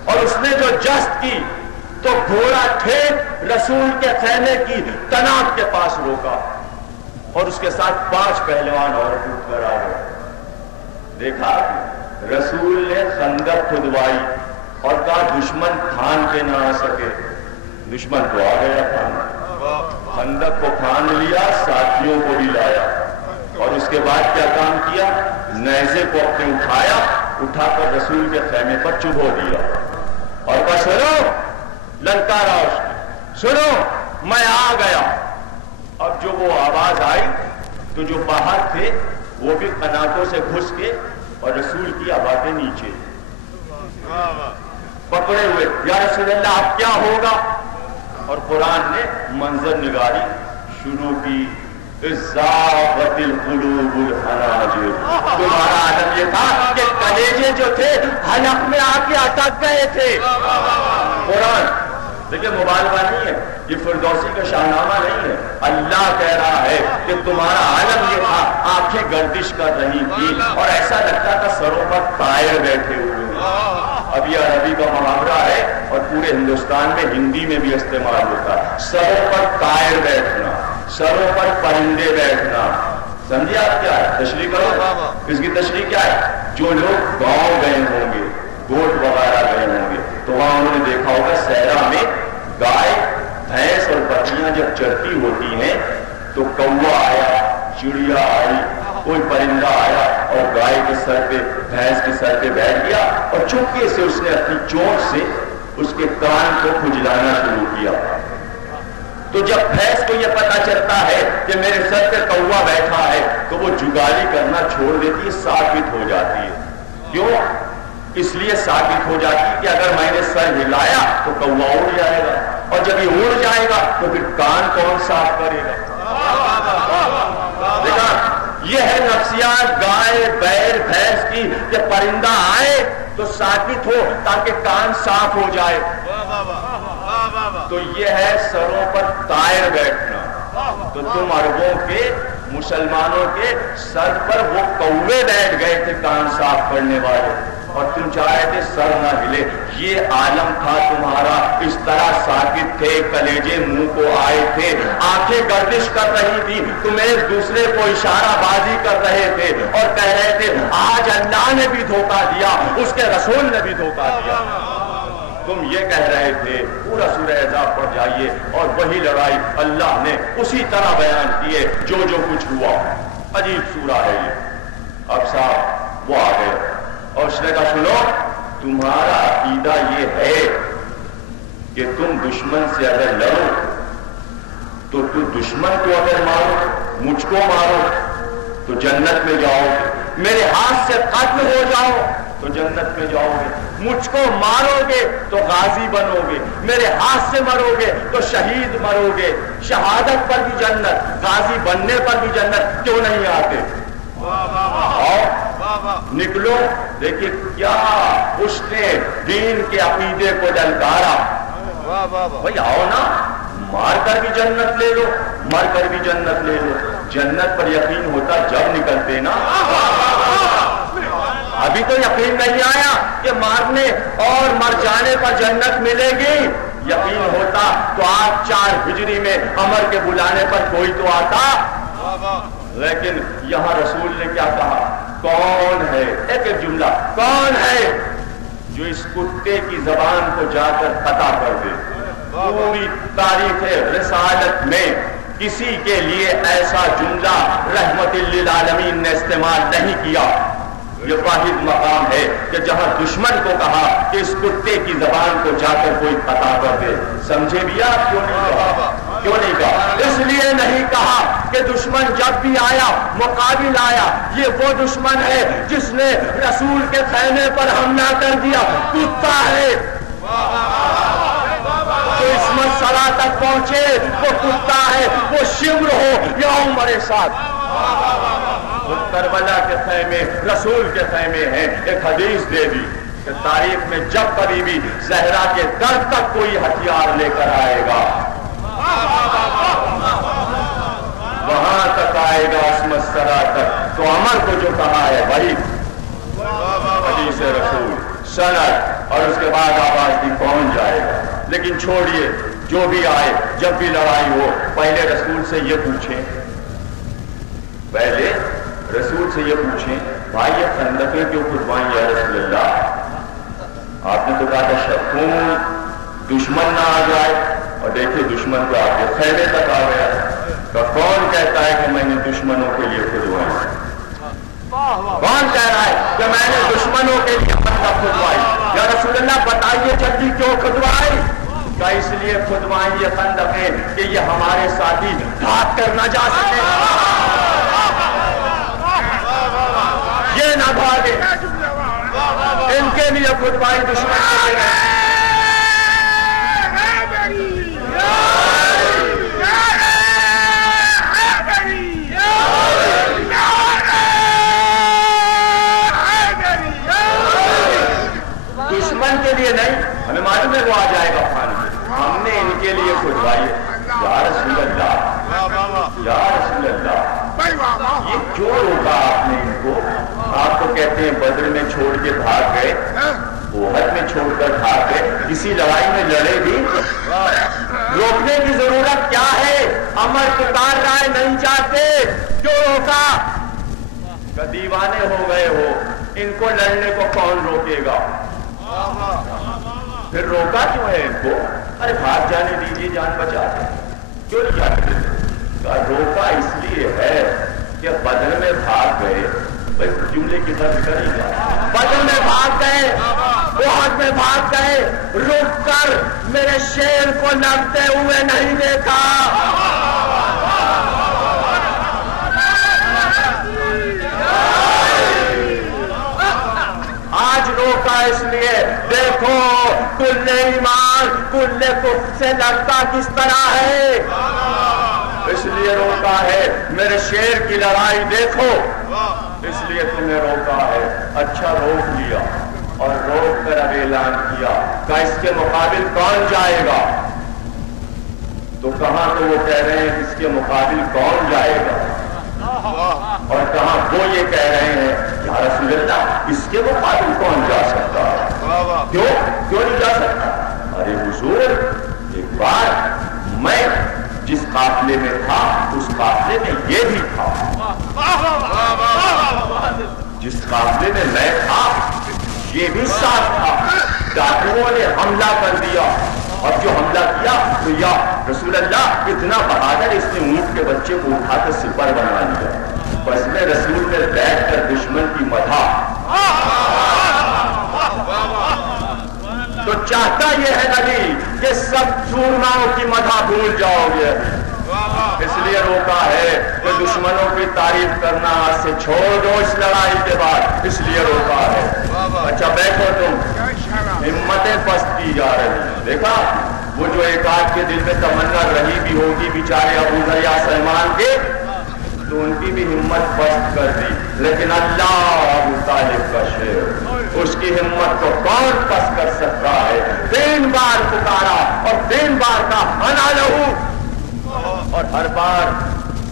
اور اس نے جو جست کی تو گھوڑا ٹھیک رسول کے خیمے کی تناب کے پاس روکا اور اس کے ساتھ 5 پہلوان اور ٹوٹ کر آ گئے. دیکھا رسول نے خندق کھدوائی اور کہا دشمن پھان کے نہ آ سکے. دشمن تو آ گیا پھان، خندق کو پھان لیا، ساتھیوں کو بھی لایا اور اس کے بعد کیا کام کیا، نیزے کو اپنے اٹھا کر رسول کے خیمے پر چبھو دیا اور کہا سنو، للکارا اس نے، سنو میں آ گیا. اب جو وہ آواز آئی تو جو باہر تھے وہ بھی قناتوں سے گھس کے اور رسول کی آوازیں نیچے پکڑے ہوئے، یا رسول اللہ اب کیا ہوگا. اور قرآن نے منظر نگاری شروع کی، اذاغت القلوب الحناجر. تمہارا عالم یہ تھا کہ کلیجے جو تھے حلق میں آ کے اٹک گئے تھے. قرآن دیکھیں مبالغہ نہیں ہے، یہ فردوسی کا شاہنامہ نہیں ہے. اللہ کہہ رہا ہے کہ تمہارا عالم یہ تھا، آنکھیں گردش کر رہی تھی اور ایسا لگتا تھا سروں پر طائر بیٹھے ہوئے. اب یہ عربی کا محاورہ ہے اور پورے ہندوستان میں ہندی میں بھی استعمال ہوتا ہے. سروں پر طائر بیٹھنا، سروں پر پرندے بیٹھنا. سمجھے آپ کیا ہے؟ تشریح کرو. اس کی تشریح کیا ہے؟ جو لوگ گاؤں گئے ہوں گے، گوٹ وغیرہ گئے ہوں گے تو وہاں انہوں نے دیکھا ہوگا صحرا میں گائے، بھینس اور بکریاں جب چرتی ہوتی ہیں تو کوا آیا، چڑیا آئی، کوئی پرندہ آیا اور گائے کے سر پہ، بھینس کے سر پہ بیٹھ گیا اور چپکے سے اس نے اپنی چونچ سے اس کے کان کو کھجلانا شروع کیا. تو جب بھینس کو یہ پتا چلتا ہے کہ میرے سر پہ کوا بیٹھا ہے تو وہ جگالی کرنا چھوڑ دیتی ہے، ثابت ہو جاتی ہے. کیوں؟ اس لیے ثابت ہو جاتی ہے کہ اگر میں نے سر ہلایا تو کوا اڑ جائے گا، اور جب یہ اڑ جائے گا تو پھر کان کون صاف کرے گا؟ دیکھا، یہ ہے نفسیات گائے بیر بھینس کی کہ پرندہ آئے تو ساکت ہو تاکہ کان صاف ہو جائے. تو یہ ہے سروں پر طائر بیٹھنا. تو تم عربوں کے مسلمانوں کے سر پر وہ کوے بیٹھ گئے تھے کان صاف کرنے والے، اور تم چاہے تھے سر نہ ہلے. یہ عالم تھا تمہارا، اس طرح ساکت تھے، کلیجے منہ کو آئے تھے، آنکھیں گردش کر رہی تھی، تم ایک دوسرے کو اشارہ بازی کر رہے تھے اور کہہ رہے تھے آج اللہ نے بھی دھوکہ دیا، اس کے رسول نے بھی دھوکہ دیا. تم یہ کہہ رہے تھے. پورا سورہ احزاب پڑھ جائیے اور وہی لڑائی اللہ نے اسی طرح بیان کیے جو کچھ ہوا. عجیب سورہ ہے یہ. اب صاحب وہ آ گئے اور اس نے کہا سنو، تمہارا عقیدہ یہ ہے کہ تم دشمن سے اگر لڑو تو دشمن کو اگر مارو، مجھ کو مارو تو جنت میں جاؤ گے، میرے ہاتھ سے قتل ہو جاؤ تو جنت میں جاؤ گے، مجھ کو مارو گے تو غازی بنو گے، میرے ہاتھ سے مرو گے تو شہید مرو گے، شہادت پر بھی جنت، غازی بننے پر بھی جنت. کیوں نہیں آتے؟ آؤ نکلو. دیکھیے کیا اس نے دین کے عقیدے کو للکارا. بھائی آؤ نا، مار کر بھی جنت لے لو، مر کر بھی جنت لے لو. جنت پر یقین ہوتا جب نکلتے نا. ابھی تو یقین نہیں آیا کہ مارنے اور مر جانے پر جنت ملے گی. یقین ہوتا تو آج 4 ہجری میں عمر کے بلانے پر کوئی تو آتا. لیکن یہاں رسول نے کیا کہا؟ کون ہے، ایک جملہ، کون ہے جو اس کتے کی زبان کو جا کر پتا کر دے؟ پوری تاریخ رسالت میں کسی کے لیے ایسا جملہ رحمت للعالمین نے استعمال نہیں کیا. یہ واحد مقام ہے کہ جہاں دشمن کو کہا کہ اس کتے کی زبان کو جا کر کوئی پتا کر دے. سمجھے بھی آپ کیوں نہیں کہا؟ کیوں نہیں کہا؟ اس لیے نہیں کہا کہ دشمن جب بھی آیا مقابل آیا. یہ وہ دشمن ہے جس نے رسول کے خیمے پر حملہ کر دیا، کتا ہے. جو عصمت سرا تک پہنچے وہ کتا ہے، وہ شمر ہو یا عمر ساتھ. کربلا کے خیمے رسول کے خیمے ہیں. ایک حدیث دے دی کہ تاریخ میں جب کبھی بھی زہرا کے در تک کوئی ہتھیار لے کر آئے گا وہاں تک آئے گا عصمت سرا تک. تو عمر کو جو کہا ہے بھائی حدیث رسول سند، اور اس کے بعد آواز دی پہنچ جائے گا. لیکن چھوڑیے، جو بھی آئے جب بھی لڑائی ہو پہلے رسول سے یہ پوچھیں، پہلے رسول سے یہ پوچھیں بھائی یہ خندقیں کیوں کھدوائیں یا رسول اللہ؟ آپ نے تو کہا تھا شکون دشمن نہ آ جائے، اور دیکھیں دشمن تو آپ کے خیمے تک آ گیا. تو کون کہتا ہے کہ میں نے دشمنوں کے لیے کھدوائی؟ کون کہہ رہا ہے کہ میں نے دشمنوں کے لیے خندق کھدوائی؟ یا رسول اللہ بتائیے جلدی کیوں کھدوائی؟ کہ اس لیے کھدوائیں یہ خندقیں کہ یہ ہمارے ساتھی بھاگ کر نہ جا سکے، یہ نہ بھاگے. ان کے لیے کھدوائی دشمن کے لیے. دشمن کے لیے نہیں، ہمیں معلوم ہے وہ آ جائے گا پھان میں. ہم نے ان کے لیے کھدوائی. یا رسول اللہ، یا رسول اللہ، یہ کیوں روکا آپ نے ان کو؟ آپ تو کہتے ہیں بدر میں چھوڑ کے بھاگ گئے، احد میں چھوڑ کر بھاگ گئے، کسی لڑائی میں لڑے بھی. روکنے کی ضرورت کیا ہے؟ عمر پکار رہا ہے نہیں چاہتے، کیوں روکا؟ کہ دیوانے ہو گئے ہو، ان کو لڑنے کو کون روکے گا؟ پھر روکا کیوں ہے ان کو؟ ارے بھاگ جانے دیجیے، جان بچا دیں. کیوں نہیں جانے دیتے؟ روکا اس لیے ہے کہ بدر میں بھاگ گئے. جملے کی طرف کریں گا، بدر میں بھاگ گئے احد میں بھاگ گئے، رک کر میرے شیر کو لڑتے ہوئے نہیں دیکھا۔ آج روکا اس لیے دیکھو کل ایمان کل کفر سے لڑتا کس طرح ہے، اس لیے روکا ہے۔ میرے شیر کی لڑائی دیکھو اس لیے تمہیں روکا ہے۔ اچھا روک لیا اور روک کر اب اعلان کیا کہ اس کے مقابل کون جائے گا؟ تو کہاں تو وہ کہہ رہے ہیں اس کے مقابل کون جائے گا، اور کہاں وہ یہ کہہ رہے ہیں یا رسول اللہ اس کے مقابل کون جا سکتا ہے؟ کیوں نہیں جا سکتا؟ ارے حضور ایک بار میں جس قافلے میں تھا اس قافلے میں یہ بھی تھا، جس قافلے میں میں تھا یہ بھی ساتھ تھا۔ ڈاکوؤں نے حملہ کر دیا اور جو حملہ کیا تو یا رسول اللہ اتنا بہادر اس نے اونٹ کے بچے کو اٹھا کر سپر بنا لیا۔ بس میں رسول نے بیٹھ کر دشمن کی مدح، تو چاہتا یہ ہے نبی کہ سب سورماؤں کی مدح بھول جاؤ گے، اس لیے روکا ہے کہ دشمنوں کی تعریف کرنا آج سے چھوڑ دو اس لڑائی کے بعد، اس لیے روکا ہے۔ اچھا بیٹھو تم، ہمتیں پست کی جا رہی ہیں۔ دیکھا وہ جو ایک آدھ کے دل میں تمنا رہی بھی ہوگی بیچارے ابو ذر یا سلمان کے، تو ان کی بھی ہمت پست کر دی، لیکن اللہ ابو طالب کا شیر، اس کی ہمت کو کون پست کر سکتا ہے؟ 3 بار پکارا اور 3 بار کا انا لہو، اور ہر بار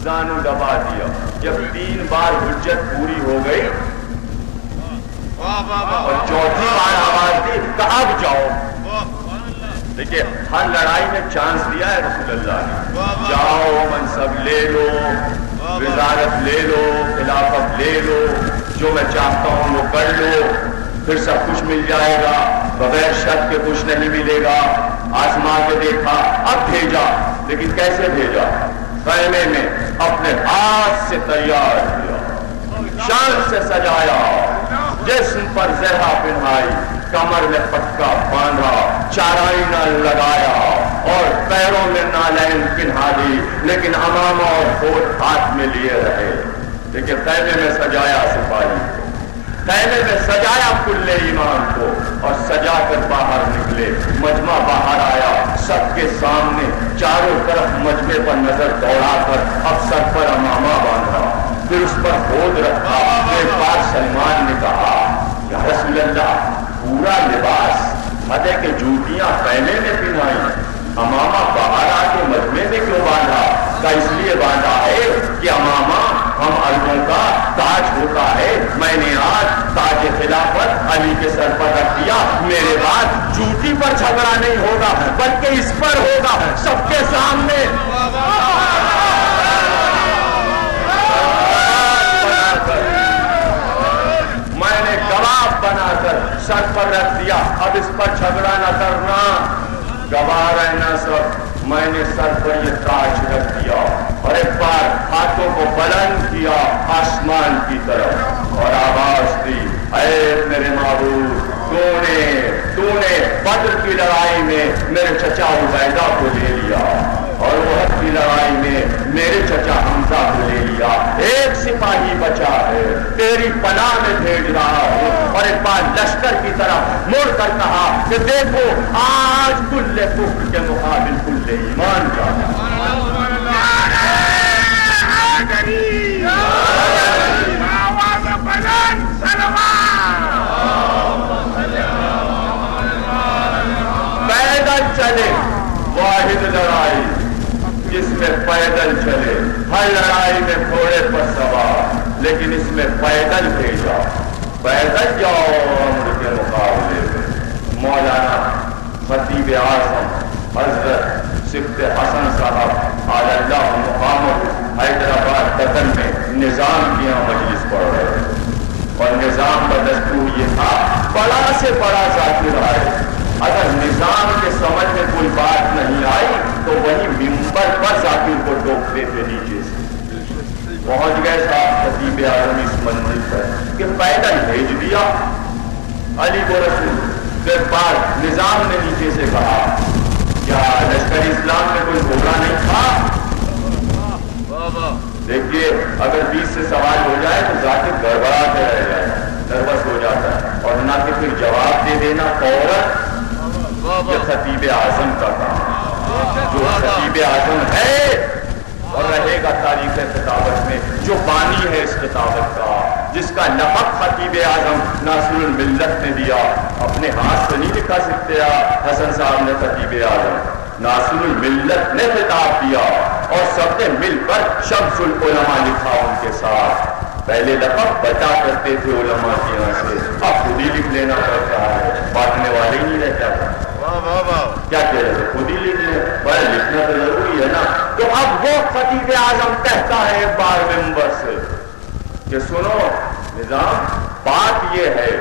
زانو دبا دیا۔ جب 3 بار حجت پوری ہو گئی اور 4تھی بار آواز دی کہ اب جاؤ۔ دیکھیے ہر لڑائی میں چانس دیا ہے رسول اللہ نے، جاؤ منصب لے لو، وزارت لے لو، خلافت لے لو، جو میں چاہتا ہوں وہ کر لو، پھر سب کچھ مل جائے گا، بغیر شرط کے کچھ نہیں ملے گا۔ آزما کے دیکھا، اب بھیجا، لیکن کیسے بھیجا؟ خیمے میں اپنے ہاتھ سے تیار کیا، شان سے سجایا، جسم پر زرہ پہنائی، کمر میں پٹکا باندھا، چارائی نہ لگایا اور پیروں میں نالین پہنا دی، لیکن امامہ اور کوٹ ہاتھ میں لیے رہے۔ لیکن خیمے میں سجایا سپاہی کو، خیمے میں سجایا کل ایمان کو، اور سجا کر باہر نکلے۔ مجمع باہر آیا، سب کے سامنے چاروں طرف مجمع پر نظر دوڑا کر اب سر پر امامہ باندھا، پھر اس پر ہود رکھا۔ ایک بار سلمان نے کہا یا رسول اللہ پورا لباس فتح کے جوتیاں خیمے میں پہنائی، امامہ باہر آ کے مجمع میں کیوں باندھا؟ کا اس لیے باندھا ہے کہ امامہ ہم عربوں کا تاج ہوتا ہے، میں نے آج تاج خلافت علی کے سر پر رکھ دیا، میرے بعد جوتی پر جھگڑا نہیں ہوگا بلکہ اس پر ہوگا، سب کے سامنے۔ میں نے گواہ بنا کر سر پر رکھ دیا، اب اس پر جھگڑا نہ کرنا، گواہ رہنا سب۔ میں نے سر پر یہ تاج رکھ دیا اور ایک بار ہاتھوں کو بلند کیا آسمان کی طرف اور آواز دی، اے میرے معبود، تو نے بدر کی لڑائی میں میرے چچا عبیدہ کو لے لیا اور احد کی لڑائی میں میرے چچا حمزہ کو لے لیا، ایک سپاہی بچا ہے، تیری پناہ میں بھیج رہا ہوں۔ اور ایک بار لشکر کی طرف مڑ کر کہا کہ دیکھو آج کل کفر کے مقابل کل ایمان جانا۔ پیدل چلے، واحد لڑائی جس میں پیدل چلے، ہر لڑائی میں گھوڑے پر سوار، لیکن اس میں پیدل بھیجا، پیدل جاؤ عمر کے مقابلے میں۔ مولانا خطیب اعظم حضرت صفت حسن صاحب علی اللہ مقامہ حیدرآباد دکن میں نظام کی مجلس پڑھ رہے، اور نظام کا دستور یہ تھا بڑا سے بڑا ذاکر آئے، اگر نظام کے سمجھ میں کوئی بات نہیں آئی تو وہی ممبر پر ذاکر کو ٹوکتے تھے نیچے سے۔ پہنچ گئے صاحب خطیب اعظم اس منزل پر کہ پیدل بھیج دیا، علی کو رسول پھر بعد نظام نے نیچے سے کہا کیا لشکر اسلام میں کوئی گھوڑا نہیں تھا؟ دیکھیے اگر بیچ سے سوال ہو جائے تو ذاکر گڑبڑا کے رہ جائے، نروس ہو جاتا ہے، اور نہ کہ پھر جواب دے دینا فوراً۔ یہ خطیب اعظم کا کام، جو خطیب اعظم ہے اور رہے گا تاریخ خطابت میں، جو بانی ہے اس خطابت کا، جس کا لقب خطیب اعظم ناصر الملت نے دیا، اپنے ہاتھ سے نہیں لکھا سکتے حسن صاحب نے خطیب اعظم، ناصر الملت نے خطاب دیا اور سب نے مل کر شمس العلماء لکھا ان کے ساتھ۔ پہلے لقب بچا کرتے تھے علماء کے یہاں سے، اب خود ہی لکھ لینا پڑتا ہے، بانٹنے والے ہی نہیں رہتا تھا۔ کیا کہہ رہے تھے؟ خود ہی لکھ لیں، بھائی لکھنا تو ضروری ہے نا۔ تو اب وہ خطیب اعظم کہتا ہے ایک بار ممبر سے کہ سنو نظام، بات یہ ہے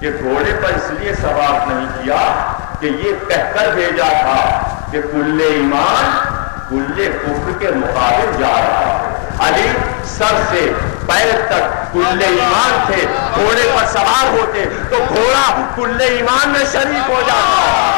کہ گھوڑے پر اس لیے سوار نہیں کیا کہ یہ کہہ کر بھیجا تھا کہ کل ایمان کل کفر کے مقابل جا رہا ہے۔ علی سر سے پیر تک کل ایمان تھے، گھوڑے پر سوار ہوتے تو گھوڑا کل ایمان میں شریک ہو جاتا۔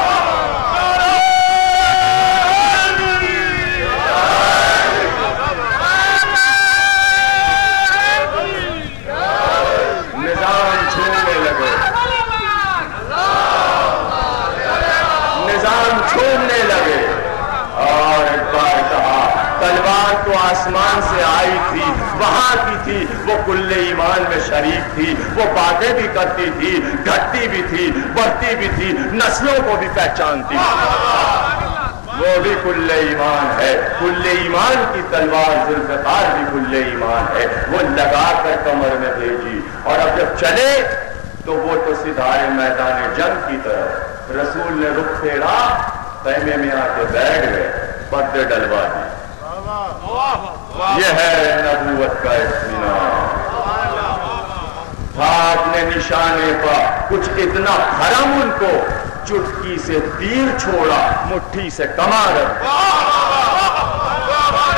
آسمان سے آئی تھی، وہاں کی تھی، وہ کل ایمان میں شریک تھی، وہ باتیں بھی کرتی تھی، گھٹتی بھی تھی، بڑھتی بھی تھی، نسلوں کو بھی پہچانتی تھی، وہ بھی کل ایمان ہے۔ کل ایمان کی تلوار ذوالفقار بھی کل ایمان ہے، وہ لگا کر کمر میں بھیجی، اور اب جب چلے تو وہ تو سدھارے میدان جنگ کی طرف، رسول نے رخ پھیرا، خیمے میں آ کے بیٹھ گئے، پردے ڈلوا دی۔ یہ ہے نبوت کا اطمینان۔ ہاتھ نے نشانے پا کچھ اتنا حرم ان کو، چٹکی سے تیر چھوڑا، مٹھی سے کمان رکھ دی،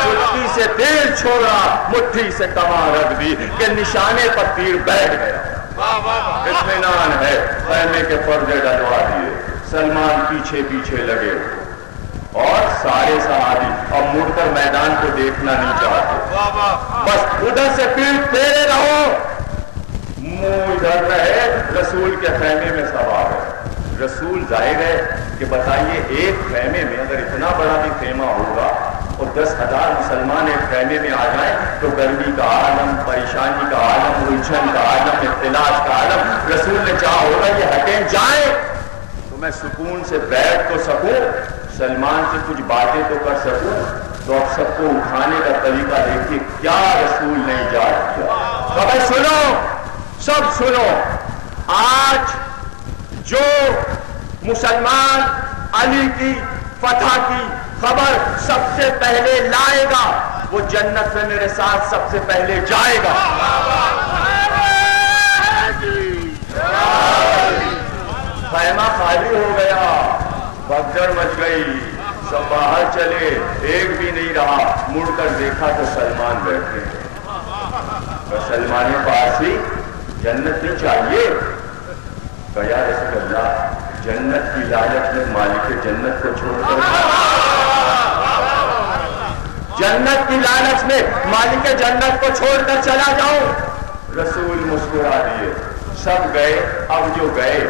چٹکی سے تیر چھوڑا، مٹھی سے کمان رکھ دی کہ نشانے پر تیر بیٹھ گیا۔ اطمینان ہے، خیمے کے پردے ڈلوا دیے، سلمان پیچھے پیچھے لگے، اور سارے صحابی اب مڑ کر میدان کو دیکھنا نہیں چاہتے، بس ادھر سے پیٹ پھیرے رہو، منہ ادھر رہے، رسول کے خیمے میں سوار ہے۔ رسول ظاہر ہے کہ بتائیے ایک خیمے میں اگر اتنا بڑا بھی خیمہ ہوگا اور 10,000 مسلمان ایک خیمے میں آ جائیں تو گرمی کا عالم، پریشانی کا عالم، الجھن کا عالم، اختلاف کا عالم، رسول نے چاہا ہوگا یہ ہٹیں جائیں تو میں سکون سے بیٹھ تو سکوں، سلمان سے کچھ باتیں تو کر سکوں۔ تو اب سب کو اٹھانے کا طریقہ دیکھیے کیا رسول نے ایجاد کیا۔ خبر سنو، سب سنو، آج جو مسلمان علی کی فتح کی خبر سب سے پہلے لائے گا وہ جنت میں میرے ساتھ سب سے پہلے جائے گا۔ خیمہ خالی ہو گیا، بھگدڑ مچ گئی، سب باہر چلے، ایک بھی نہیں رہا، مڑ کر دیکھا تو سلمان بیٹھے۔ سلمان پارسی جنت نہیں چاہیے؟ یا رسول اللہ جنت کی لالچ میں مالک جنت کو چھوڑ کر، جنت کی لالچ میں مالک جنت کو چھوڑ کر چلا جاؤں؟ رسول مسکرا دیے، سب گئے، اب جو گئے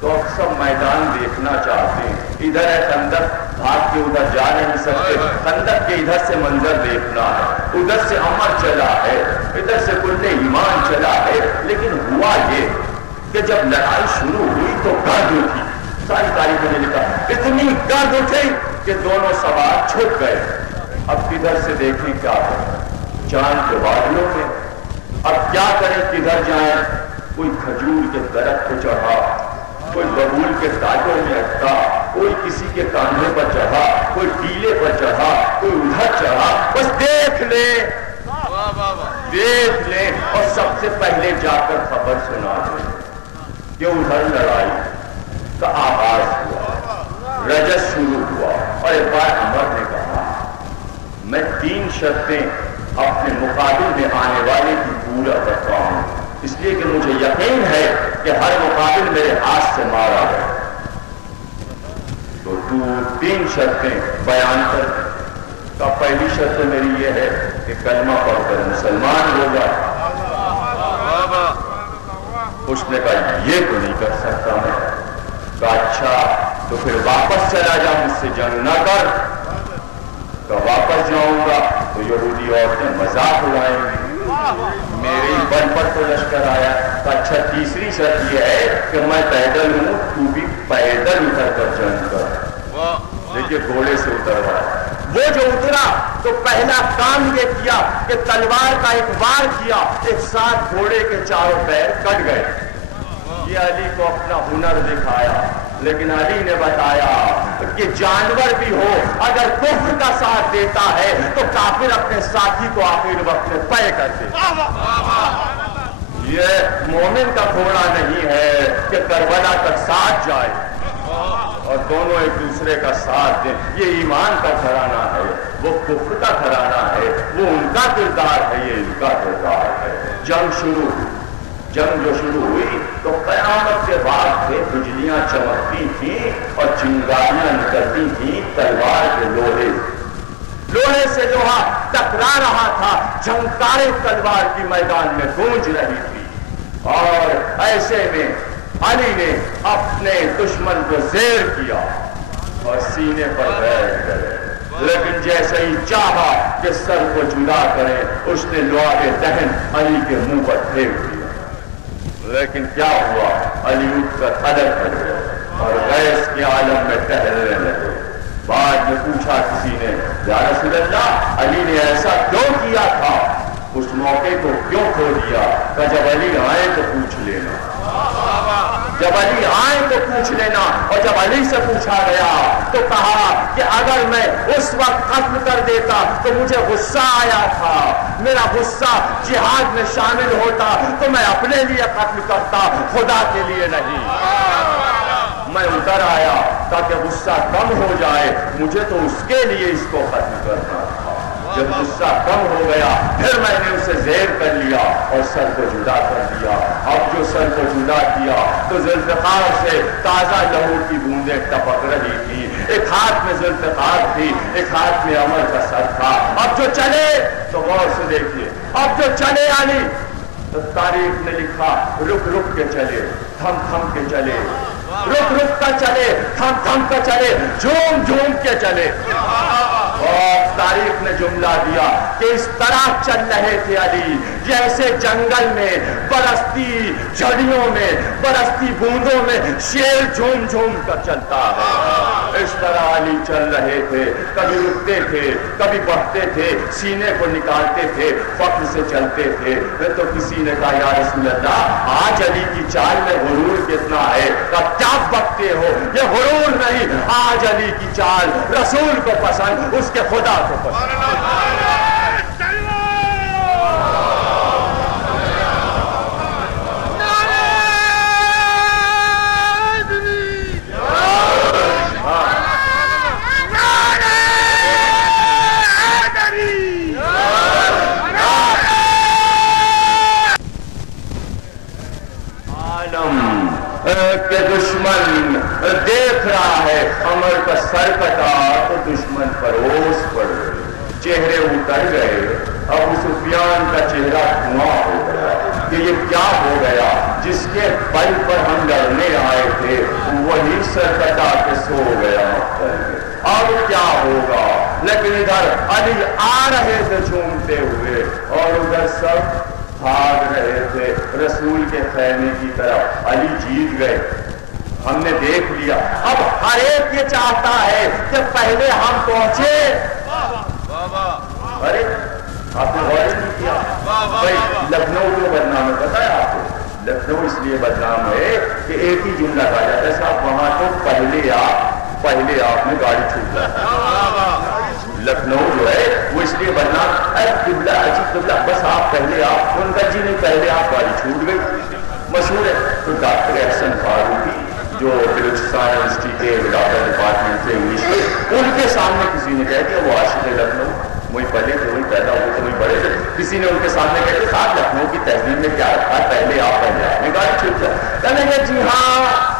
تو اب سب میدان دیکھنا چاہتے ہیں، ادھر ہے خندق، بھاگ کے ادھر جا نہیں سکتے، خندق کے ادھر سے منظر دیکھنا ہے، ادھر سے عمر چلا ہے، ادھر سے کل ایمان چلا ہے، لیکن ہوا یہ کہ جب لڑائی شروع ہوئی تو گرد اٹھی، ساری تاریخ نے لکھا اتنی گرد اٹھی کہ دونوں سوار چھپ گئے، اب کدھر سے دیکھیں کیا کریں، چاند کے بادلوں میں، اب کیا کریں کدھر جائیں، کوئی کھجور کے درخت پہ چڑھا، کوئی ببول کے تاجوں میں اٹکا، کوئی کسی کے کاندھے پر چڑھا، کوئی ٹیلے پر چڑھا، کوئی ادھر چڑھا، بس دیکھ لیں دیکھ لیں اور سب سے پہلے جا کر خبر سنا دیں کہ ادھر لڑائی کا آغاز ہوا، رجس شروع ہوا، اور ایک بار عمر نے کہا میں 3 شرطیں اپنے مقابل میں آنے والے کی پورا کرتا ہوں، اس لیے کہ مجھے یقین ہے کہ ہر مقابل میرے ہاتھ سے مارا گیا تو تو 3 شرطیں بیان کر. تو پہلی شرط میری یہ ہے کہ کلمہ پڑھ کر مسلمان ہو جا. اس نے کہا یہ تو نہیں کر سکتا میں. کہا اچھا تو پھر واپس چلا جا, مجھ سے جنگ نہ کر. تو واپس جاؤں گا تو یہودی عورتیں مذاق اڑائیں گی, میرے بل پر تو لشکر آیا. تو اچھا تیسری شرط یہ ہے کہ میں پیدل ہوں, تو بھی پیدل اتر کر جنگ کر. دیکھیے گھوڑے سے اتر رہا. وہ جو اترا تو پہلا کام یہ کیا کہ تلوار کا ایک وار کیا, ایک ساتھ گھوڑے کے چاروں پیر کٹ گئے. یہ علی کو اپنا ہنر دکھایا, لیکن علی نے بتایا کہ جانور بھی ہو اگر کفر کا ساتھ دیتا ہے تو کافر اپنے ساتھی کو آخر وقت میں پے کر دے. یہ مومن کا گھوڑا نہیں ہے کہ کربلا تک ساتھ جائے اور دونوں ایک دوسرے کا ساتھ دیں. یہ ایمان کا گھرانہ ہے, وہ کفر کا گھرانہ ہے. وہ ان کا کردار ہے, یہ ان کا کردار ہے. جنگ جو شروع ہوئی تو قیامت کے بعد سے بجلیاں چمکتی تھیں اور چنگاریاں نکلتی تھیں. تلوار کے لوہے سے لوہا ٹکرا رہا تھا, جھنکاریں تلوار کی میدان میں گونج رہی تھی. اور ایسے میں علی نے اپنے دشمن کو زیر کیا اور سینے پر بیٹھ گئے. لیکن جیسے ہی چاہا کہ سر کو جدا کرے, اس نے لوہے دہن علی کے منہ پر پھینک دیا. لیکن کیا ہوا, علی اٹھ کر ادب کر گئے اور غیث کے عالم میں ٹہلنے لگے. بعد میں پوچھا کسی نے, یا رسول اللہ علی نے ایسا کیوں کیا تھا, اس موقع کو کیوں کھو دیا؟ کہ جب علی آئے تو پوچھ لینا, جب علی آئے تو پوچھ لینا. اور جب علی سے پوچھا گیا تو کہا کہ اگر میں اس وقت قتل کر دیتا تو مجھے غصہ آیا تھا, میرا غصہ جہاد میں شامل ہوتا تو میں اپنے لیے قتل کرتا, خدا کے لیے نہیں. میں اتر آیا تاکہ غصہ کم ہو جائے, مجھے تو اس کے لیے اس کو ختم کرنا تھا. جب غصہ کم ہو گیا پھر میں نے اسے زیر کر لیا اور سر کو جدا کر دیا. اب جو سر کو جدا کیا تو ذوالفقار سے تازہ لہو کی بوندیں ٹپک رہی تھی. ایک ہاتھ میں ذوالفقار تھی, ایک ہاتھ میں عمر کا سر تھا. اب جو چلے تو غور سے دیکھیے, اب جو چلے علی تو تاریخ نے لکھا رک رک کے چلے, تھم تھم کے چلے, رک رک کر چلے, تھم تھم کر چلے, جھوم جھوم کے چلے. اور تاریخ نے جملہ دیا کہ اس طرح چل رہے تھے علی جیسے جنگل میں برستی جھڑیوں میں, برستی بوندوں میں شیر جھوم جھوم کر چلتا ہے. اس طرح علی چل رہے تھے, کبھی رکتے تھے, کبھی بڑھتے تھے, سینے کو نکالتے تھے, فخر سے چلتے تھے. تو کسی نے کہا, یا رسول اللہ آج علی کی چال میں غرور کتنا ہے, کیا بکتے ہو؟ یہ غرور نہیں, آج علی کی چال رسول کو پسند, اس کے خدا کو پسند. کہ دشمن دیکھ رہا ہے عمر کا سر کٹا تو دشمن پروس پڑ گئے, چہرے اتر گئے. ابو سفیان کا چہرہ دھواں ہو گیا کہ یہ کیا ہو گیا, جس کے بل پر ہم لڑنے آئے تھے وہی سر کٹا کے سو گیا مقتل میں, اب کیا ہوگا. لیکن ادھر علی آ رہے تھے جھومتے ہوئے اور ادھر سب بھاگ رہے تھے رسول کے خیمے کی طرف. علی جیت گئے, ہم نے دیکھ لیا. اب ہر ایک یہ چاہتا ہے کہ پہلے ہم پہنچے. ارے آپ نے غور نہیں کیا بھائی, لکھنؤ کو بدنام ہے, پتا ہے آپ کو لکھنؤ اس لیے بدنام ہے کہ ایک ہی جملہ کہا جاتا ہے صاحب وہاں تو پہلے آپ میں گاڑی چھوٹ جاتا. لکھنؤ جو ہے وہ اس لیے بدنام, قبلہ عجیب قبلہ, بس آپ پہلے آپ, ان کا جی نہیں پہلے آپ گاڑی چھوٹ گئی, مشہور ہے. تو ڈاکٹر احسن فاروقی جو بلوچستان یونیورسٹی کے ڈاکٹر ڈپارٹمنٹ سے انگلش کے, ان کے سامنے کسی نے کہا کہ وہ عاشق لکھنؤ, وہی پلے تھے، وہی پیدا ہوئے تھے، وہی بڑے تھے. کسی نے ان کے سامنے کہتے صاحب لکھنؤ کی تہذیب میں کیا رکھا ہے، پہلے آپ نے گاڑی چھوٹ جائے. کہنے لگے جی ہاں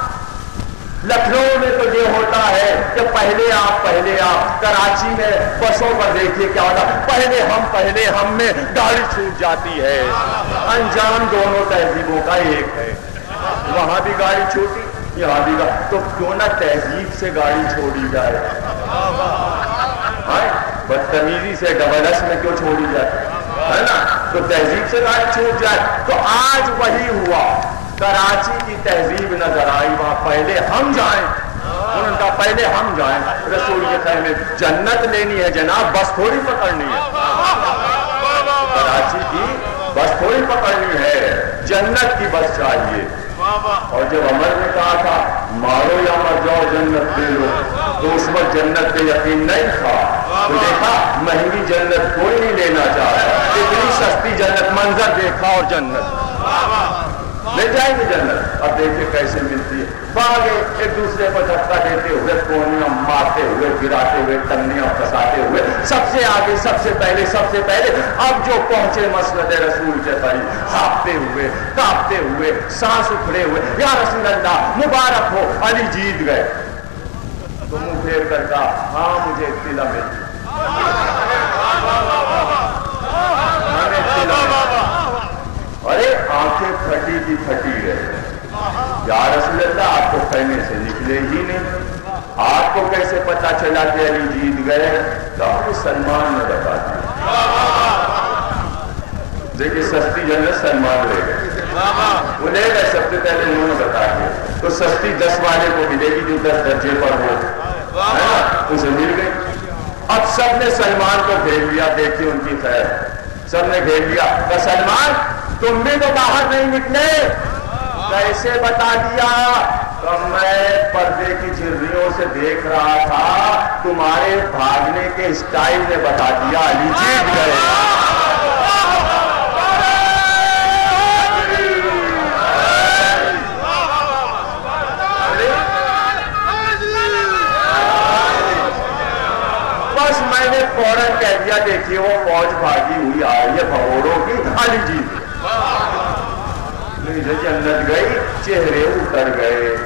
لکھنؤ میں تو یہ ہوتا ہے کہ پہلے آپ. کراچی میں بسوں پر دیکھیے کیا ہوتا، پہلے ہم میں گاڑی چھوٹ جاتی ہے. انجام دونوں تہذیبوں کا ایک ہے. وہاں بھی گاڑی چھوٹی، یہاں بھی تو کیوں نہ تہذیب سے گاڑی چھوڑی جائے. بدتمیزی سے ڈبل ایس میں کیوں چھوڑی جائے، ہے نا. تو تہذیب سے گاڑی چھوٹ جائے. تو آج وہی ہوا، کراچی کی تہذیب نظر آئی، وہاں پہلے ہم جائیں. انہوں نے کہا پہلے ہم جائیں. رسول کے خیمے جنت لینی ہے جناب، بس تھوڑی پکڑنی ہے. کراچی کی بس تھوڑی پکڑنی ہے، جنت کی بس چاہیے. اور جب عمر نے کہا تھا مارو یا مر جاؤ جنت دے لو، تو اس وقت جنت پہ یقین نہیں تھا. تو دیکھا مہنگی جنت کوئی نہیں لینا چاہتا، اتنی سستی جنت، منظر دیکھا اور جنت لے جائیں گے جنت. اب دیکھیں کیسے ملتی ہے. باغے ایک دوسرے کو دھکا دیتے ہوئے، کونیاں مارتے ہوئے، گراتے ہوئے، ٹنگیاں پھنساتے ہوئے، سب سے آگے، سب سے پہلے. اب جو پہنچے مسند رسول کے قریب، ہانپتے ہوئے، کانپتے ہوئے، سانس اکھڑے ہوئے، یا رسول اللہ مبارک ہو، علی جیت گئے. تو منہ پھیر کر کہا ہاں مجھے اطلاع ملی. ارے آنکھیں پھٹی کی پھٹی رہے. یا رسول اللہ آپ کو خیمے سے نکلے ہی نہیں، آپ کو کیسے پتا چلا کہ علی جیت گئے؟ تو سلمان نے بتا دیا. دیکھیے سستی جنت سلمان لے گئے، وہ لے گئے سب سے پہلے انہوں نے بتا دیا. تو سستی 10 والے کو ملے گی جو 10 درجے پر ہو، ہے نا، اسے مل گئی. اب سب نے سلمان کو گھیر لیا. دیکھیے ان کی خیر، سب نے گھیر لیا. کہ سلمان تم بھی تو باہر نہیں نکلے، کیسے بتا دیا؟ تو میں پردے کی جھریوں سے دیکھ رہا تھا، تمہارے بھاگنے کے اسٹائل نے بتا دیا علی جیت گئے. بس میں نے فوراً کہہ دیا دیکھیے وہ فوج بھاگی ہوئی آ رہی ہے بھگوڑوں کی، علی جیت. جنت گئی، چہرے اتر گئے،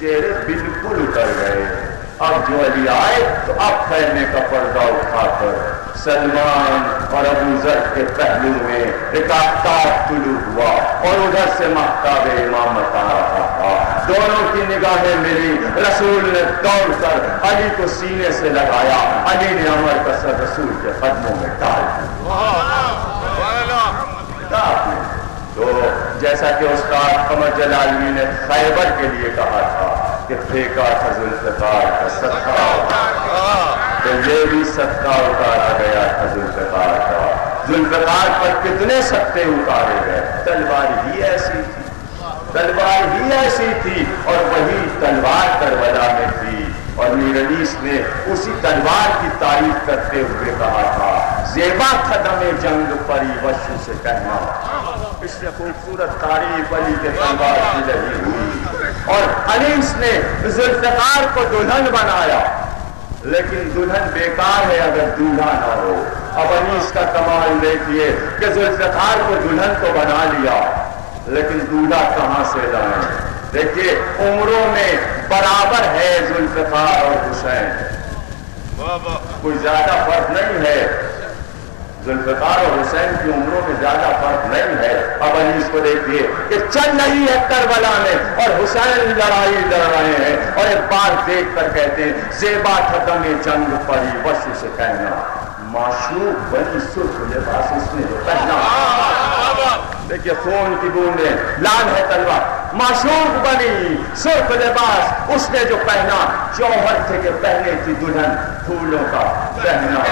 چہرے بالکل اتر گئے. اب جو علی آئے تو اب خیمے کا پردہ اٹھا کر سلمان اور ابو ذر کے پہلو میں ایک آفتاب طلوع ہوا اور ادھر سے مہتاب امامت آ رہا تھا. دونوں کی نگاہیں ملی. رسول نے دوڑ کر علی کو سینے سے لگایا، علی نے عمر کا سر رسول کے قدموں میں ڈال دیا. تو جیسا کہ استاد قمر جلالی نے خیبر کے لیے کہا تھا کہ پھینکا تھا ذوالفقار کا صدقہ، تو یہ بھی صدقہ اتارا گیا تھا ذوالفقار کا. ذوالفقار پر کتنے صدقے اتارے گئے. تلوار ہی ایسی تھی اور وہی تلوار کربلا میں تھی. اور میر انیس نے اسی تلوار کی تعریف کرتے ہوئے کہا تھا زیبا قدم جنگ پری وش سے کہنا. اس نے خوبصورت تعریف علی کے تلوار کی رہی ہوئی. اور انیس نے ذوالفقار کو دلہن بنایا، لیکن دلہن بیکار ہے اگر دولہا نہ ہو. اب انیس کا کمال دیکھیے کہ ذوالفقار کو دلہن تو بنا لیا، لیکن دولہا کہاں سے لائیں. دیکھیے عمروں میں برابر ہے ذوالفقار اور حسین، کوئی زیادہ فرق نہیں ہے. ذوالفقار اور حسین کی عمروں میں زیادہ فرق نہیں ہے. اب انیس کو دیکھیے کہ چل رہی ہے کربلا میں اور حسین لڑائی لڑ رہے ہیں، اور ایک بار دیکھ کر کہتے ہیں زیبا ختم جنگ پری وش سے کہنا. معشوق بنی سرخ لباس اس نے جو پہنا. دیکھیے خون کی بوندیں، لال ہے تلوار. معشوق بنی سرخ لباس اس نے جو پہنا، جوہر تھے کہ پہنے تھی دلہن پھولوں کا پہنا.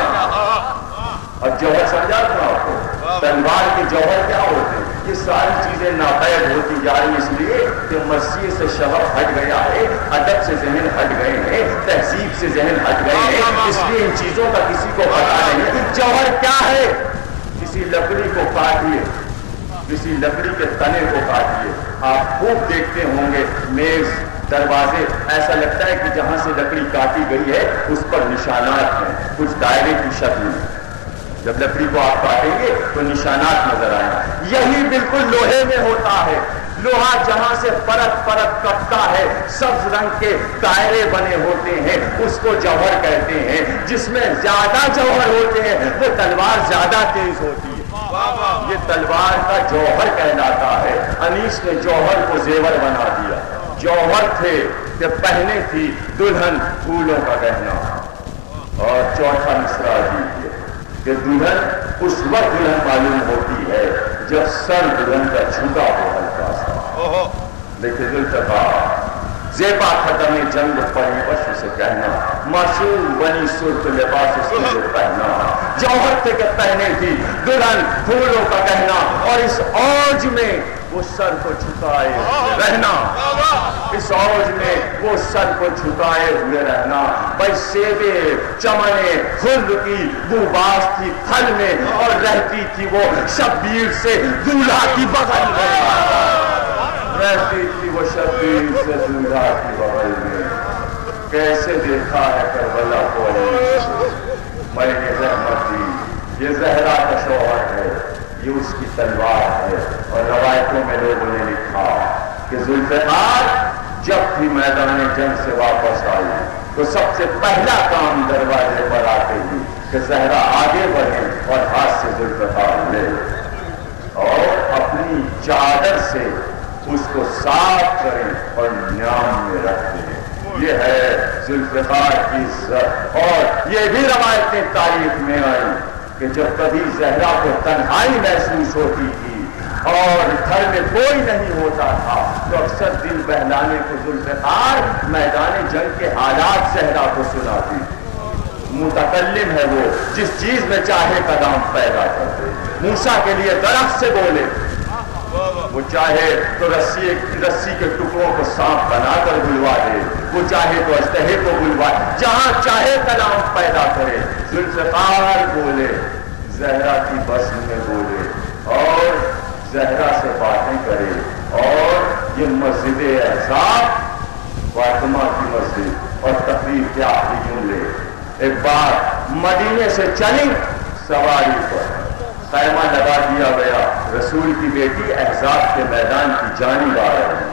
اب جوہر سمجھا تھا آپ کو؟ تلوار کے جوہر کیا ہوتے ہیں؟ یہ ساری چیزیں ناپید ہوتی جا رہی اس لیے کہ مسیح سے شغف ہٹ گیا ہے، ادب سے ذہن ہٹ گئے ہیں، تہذیب سے ذہن ہٹ گئے ہیں. اس لیے ان چیزوں کا کسی کو پتا نہیں ہے. جوہر کیا ہے؟ کسی لکڑی کو کاٹیے، کسی لکڑی کے تنے کو کاٹیے، آپ خوب دیکھتے ہوں گے میز، دروازے، ایسا لگتا ہے کہ جہاں سے لکڑی کاٹی گئی ہے اس پر نشانات ہیں، کچھ دائرے کی شکل میں. جب لکڑی کو آپ کاٹیں گے تو نشانات نظر آئیں گے. یہی بالکل لوہے میں ہوتا ہے. لوہا جہاں سے پرت پرت کٹتا ہے سبز رنگ کے دائرے بنے ہوتے ہیں, اس کو جوہر کہتے ہیں. جس میں زیادہ جوہر ہوتے ہیں وہ تلوار زیادہ تیز ہوتی ہے. یہ تلوار کا جوہر کہلاتا ہے. انیس نے جوہر کو زیور بنا دیا. جوہر تھے کہ پہنے تھی دلہن پھولوں کا گہنا. اور چوتھا مصرع جی کہ دلہن اس وقت دلہن معلوم ہوتی ہے جب سر دلہن کا جھکا ہو ہلکا سا. لیکن ذوالفقار زیبا ختم جنگ پری وش سے کہنا, معصوم بنی سرخ لباس اس کو پہنا. جوہر تھے کہ پہنے تھی دلہن پھولوں کا گہنا, اور اس اوج میں وہ سر کو جھکائے رہنا. اس اوج میں وہ سر کو جھکائے ہوئے رہنا. بھائی سیبے چمنے خلد کی بوباس تھی پھل میں, اور رہتی تھی وہ شبیر سے دولہا کی بغل میں. رہتی تھی وہ شبیر سے دولہا کی بغل میں. کیسے دیکھا ہے کربلا کو میں نے رحمت دی. یہ زہرا کا شوہر ہے, یہ اس کی تلوار ہے. اور روایتوں میں لوگوں نے لکھا کہ ذوالفقار جب بھی میدان جنگ سے واپس آئی تو سب سے پہلا کام دروازے پر آتے ہی کہ زہرا آگے بڑھے اور ہاتھ سے ذوالفقار لے اور اپنی چادر سے اس کو صاف کریں اور نیام میں رکھ دیں. یہ ہے ذوالفقار کی عزت. اور یہ بھی روایتیں تاریخ میں آئیں کہ جب کبھی زہرا کو تنہائی محسوس ہوتی تھی اور گھر میں کوئی نہیں ہوتا تھا تو اکثر دل بہلانے کو ذوالفقار میدان جنگ کے حالات زہرا کو سناتی. متکلم ہے وہ, جس چیز میں چاہے کلام پیدا کر دے. موسیٰ کے لیے درخت سے بولے, وہ چاہے تو رسی کے ٹکڑوں کو سانپ بنا کر بلوا دے, وہ چاہے تو اژدہے کو بلوا, جہاں چاہے کلام پیدا کرے. ذوالفقار بولے, زہرا کی بزم میں بولے اور زہرا سے باتیں کرے. اور یہ مسجد احزاب فاطمہ کی مسجد اور تقریر کے آخری جملے. ایک بار مدینے سے چلی سواری پر, خیمہ لگا دیا گیا, رسول کی بیٹی احزاب کے میدان کی جانب آ رہی.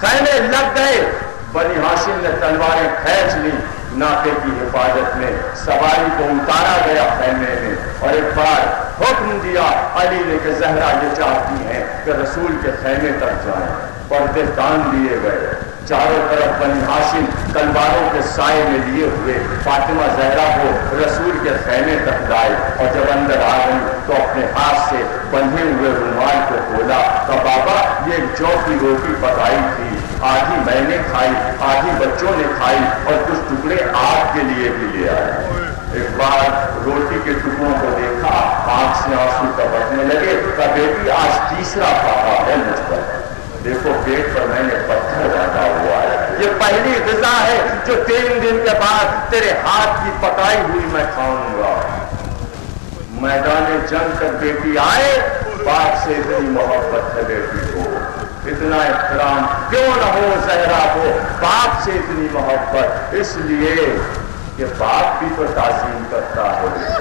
خیمے لگ گئے, بنی ہاشم نے تلواریں کھینچ لی ناقے کی حفاظت میں. سواری کو اتارا گیا خیمے میں اور ایک بار حکم دیا علی نے کہ زہرا یہ چاہتی ہیں کہ رسول کے خیمے تک جائیں. پردے تان لیے گئے, چاروں طرف بنی ہاشم تلواروں کے سائے میں لیے ہوئے فاطمہ زہرا کو رسول کے خیمے تک لائے. اور جب اندر آ گئی تو اپنے ہاتھ سے بندھے ہوئے رومال کو کھولا. تو بابا یہ جو کی روٹی پکائی تھی آدھی میں نے کھائی, آدھی بچوں نے کھائی, اور کچھ ٹکڑے آپ کے لیے بھی لے آئے. ایک بار روٹی کے ٹکڑوں کو دیکھا, آنکھ سے آنسو ٹپکنے لگے. کہا بیٹی آج تیسرا پاپا ہے مجھ پر, دیکھو پیٹ پر میں نے پتھر باندھا ہوا ہے. یہ پہلی غذا ہے جو 3 دن کے بعد تیرے ہاتھ کی پکائی ہوئی میں کھاؤں گا. میدان جنگ تک بیٹی آئے, باپ سے اتنی محبت ہے بیٹی کو, اتنا احترام کیوں نہ ہو زہرا کو باپ سے اتنی محبت. اس لیے کہ باپ بھی تو تعظیم کرتا ہے,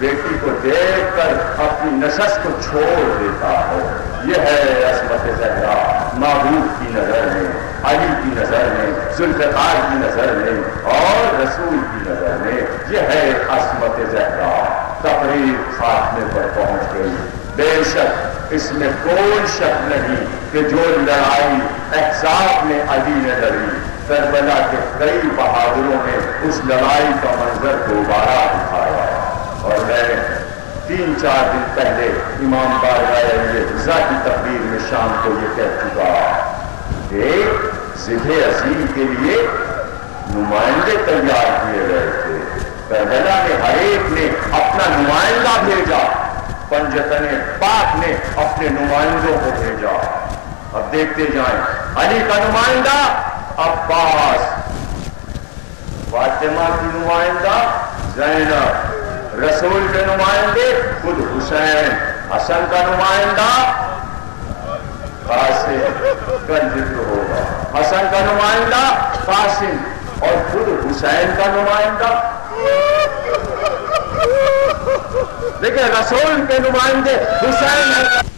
بیٹی کو دیکھ کر اپنی نشست کو چھوڑ دیتا ہے. یہ ہے عصمت زہرا محبوب کی نظر میں, علی کی نظر میں, ذوالفقار کی نظر میں اور رسول کی نظر میں. یہ ہے عصمت زہرا. تقریر خاتمے پر پہنچ گئی. بے شک اس میں کوئی شک نہیں کہ جو لڑائی احزاب میں علی نے لڑی, کربلا کے کئی بہادروں نے اس لڑائی کا منظر دوبارہ دکھایا. اور میں 3-4 دن پہلے امام بارگاہ رضا کی تقریر میں شام کو یہ کہہ چکا کہ ذکر عظیم کے لیے نمائندے تیار کیے گئے تھے. کربلا میں ہر ایک نے اپنا نمائندہ بھیجا, پنجتن پاک نے اپنے نمائندوں کو بھیجا. اب دیکھتے جائیں. علی کا نمائندہ عباس, فاطمہ کی نمائندہ زینب, رسول کے نمائندے خود حسین, حسن کا نمائندہ قاسم, کل ذکر ہوگا, حسن کا نمائندہ قاسم, اور خود حسین کا نمائندہ لیکن رسول کے نمائندے حسین ہے.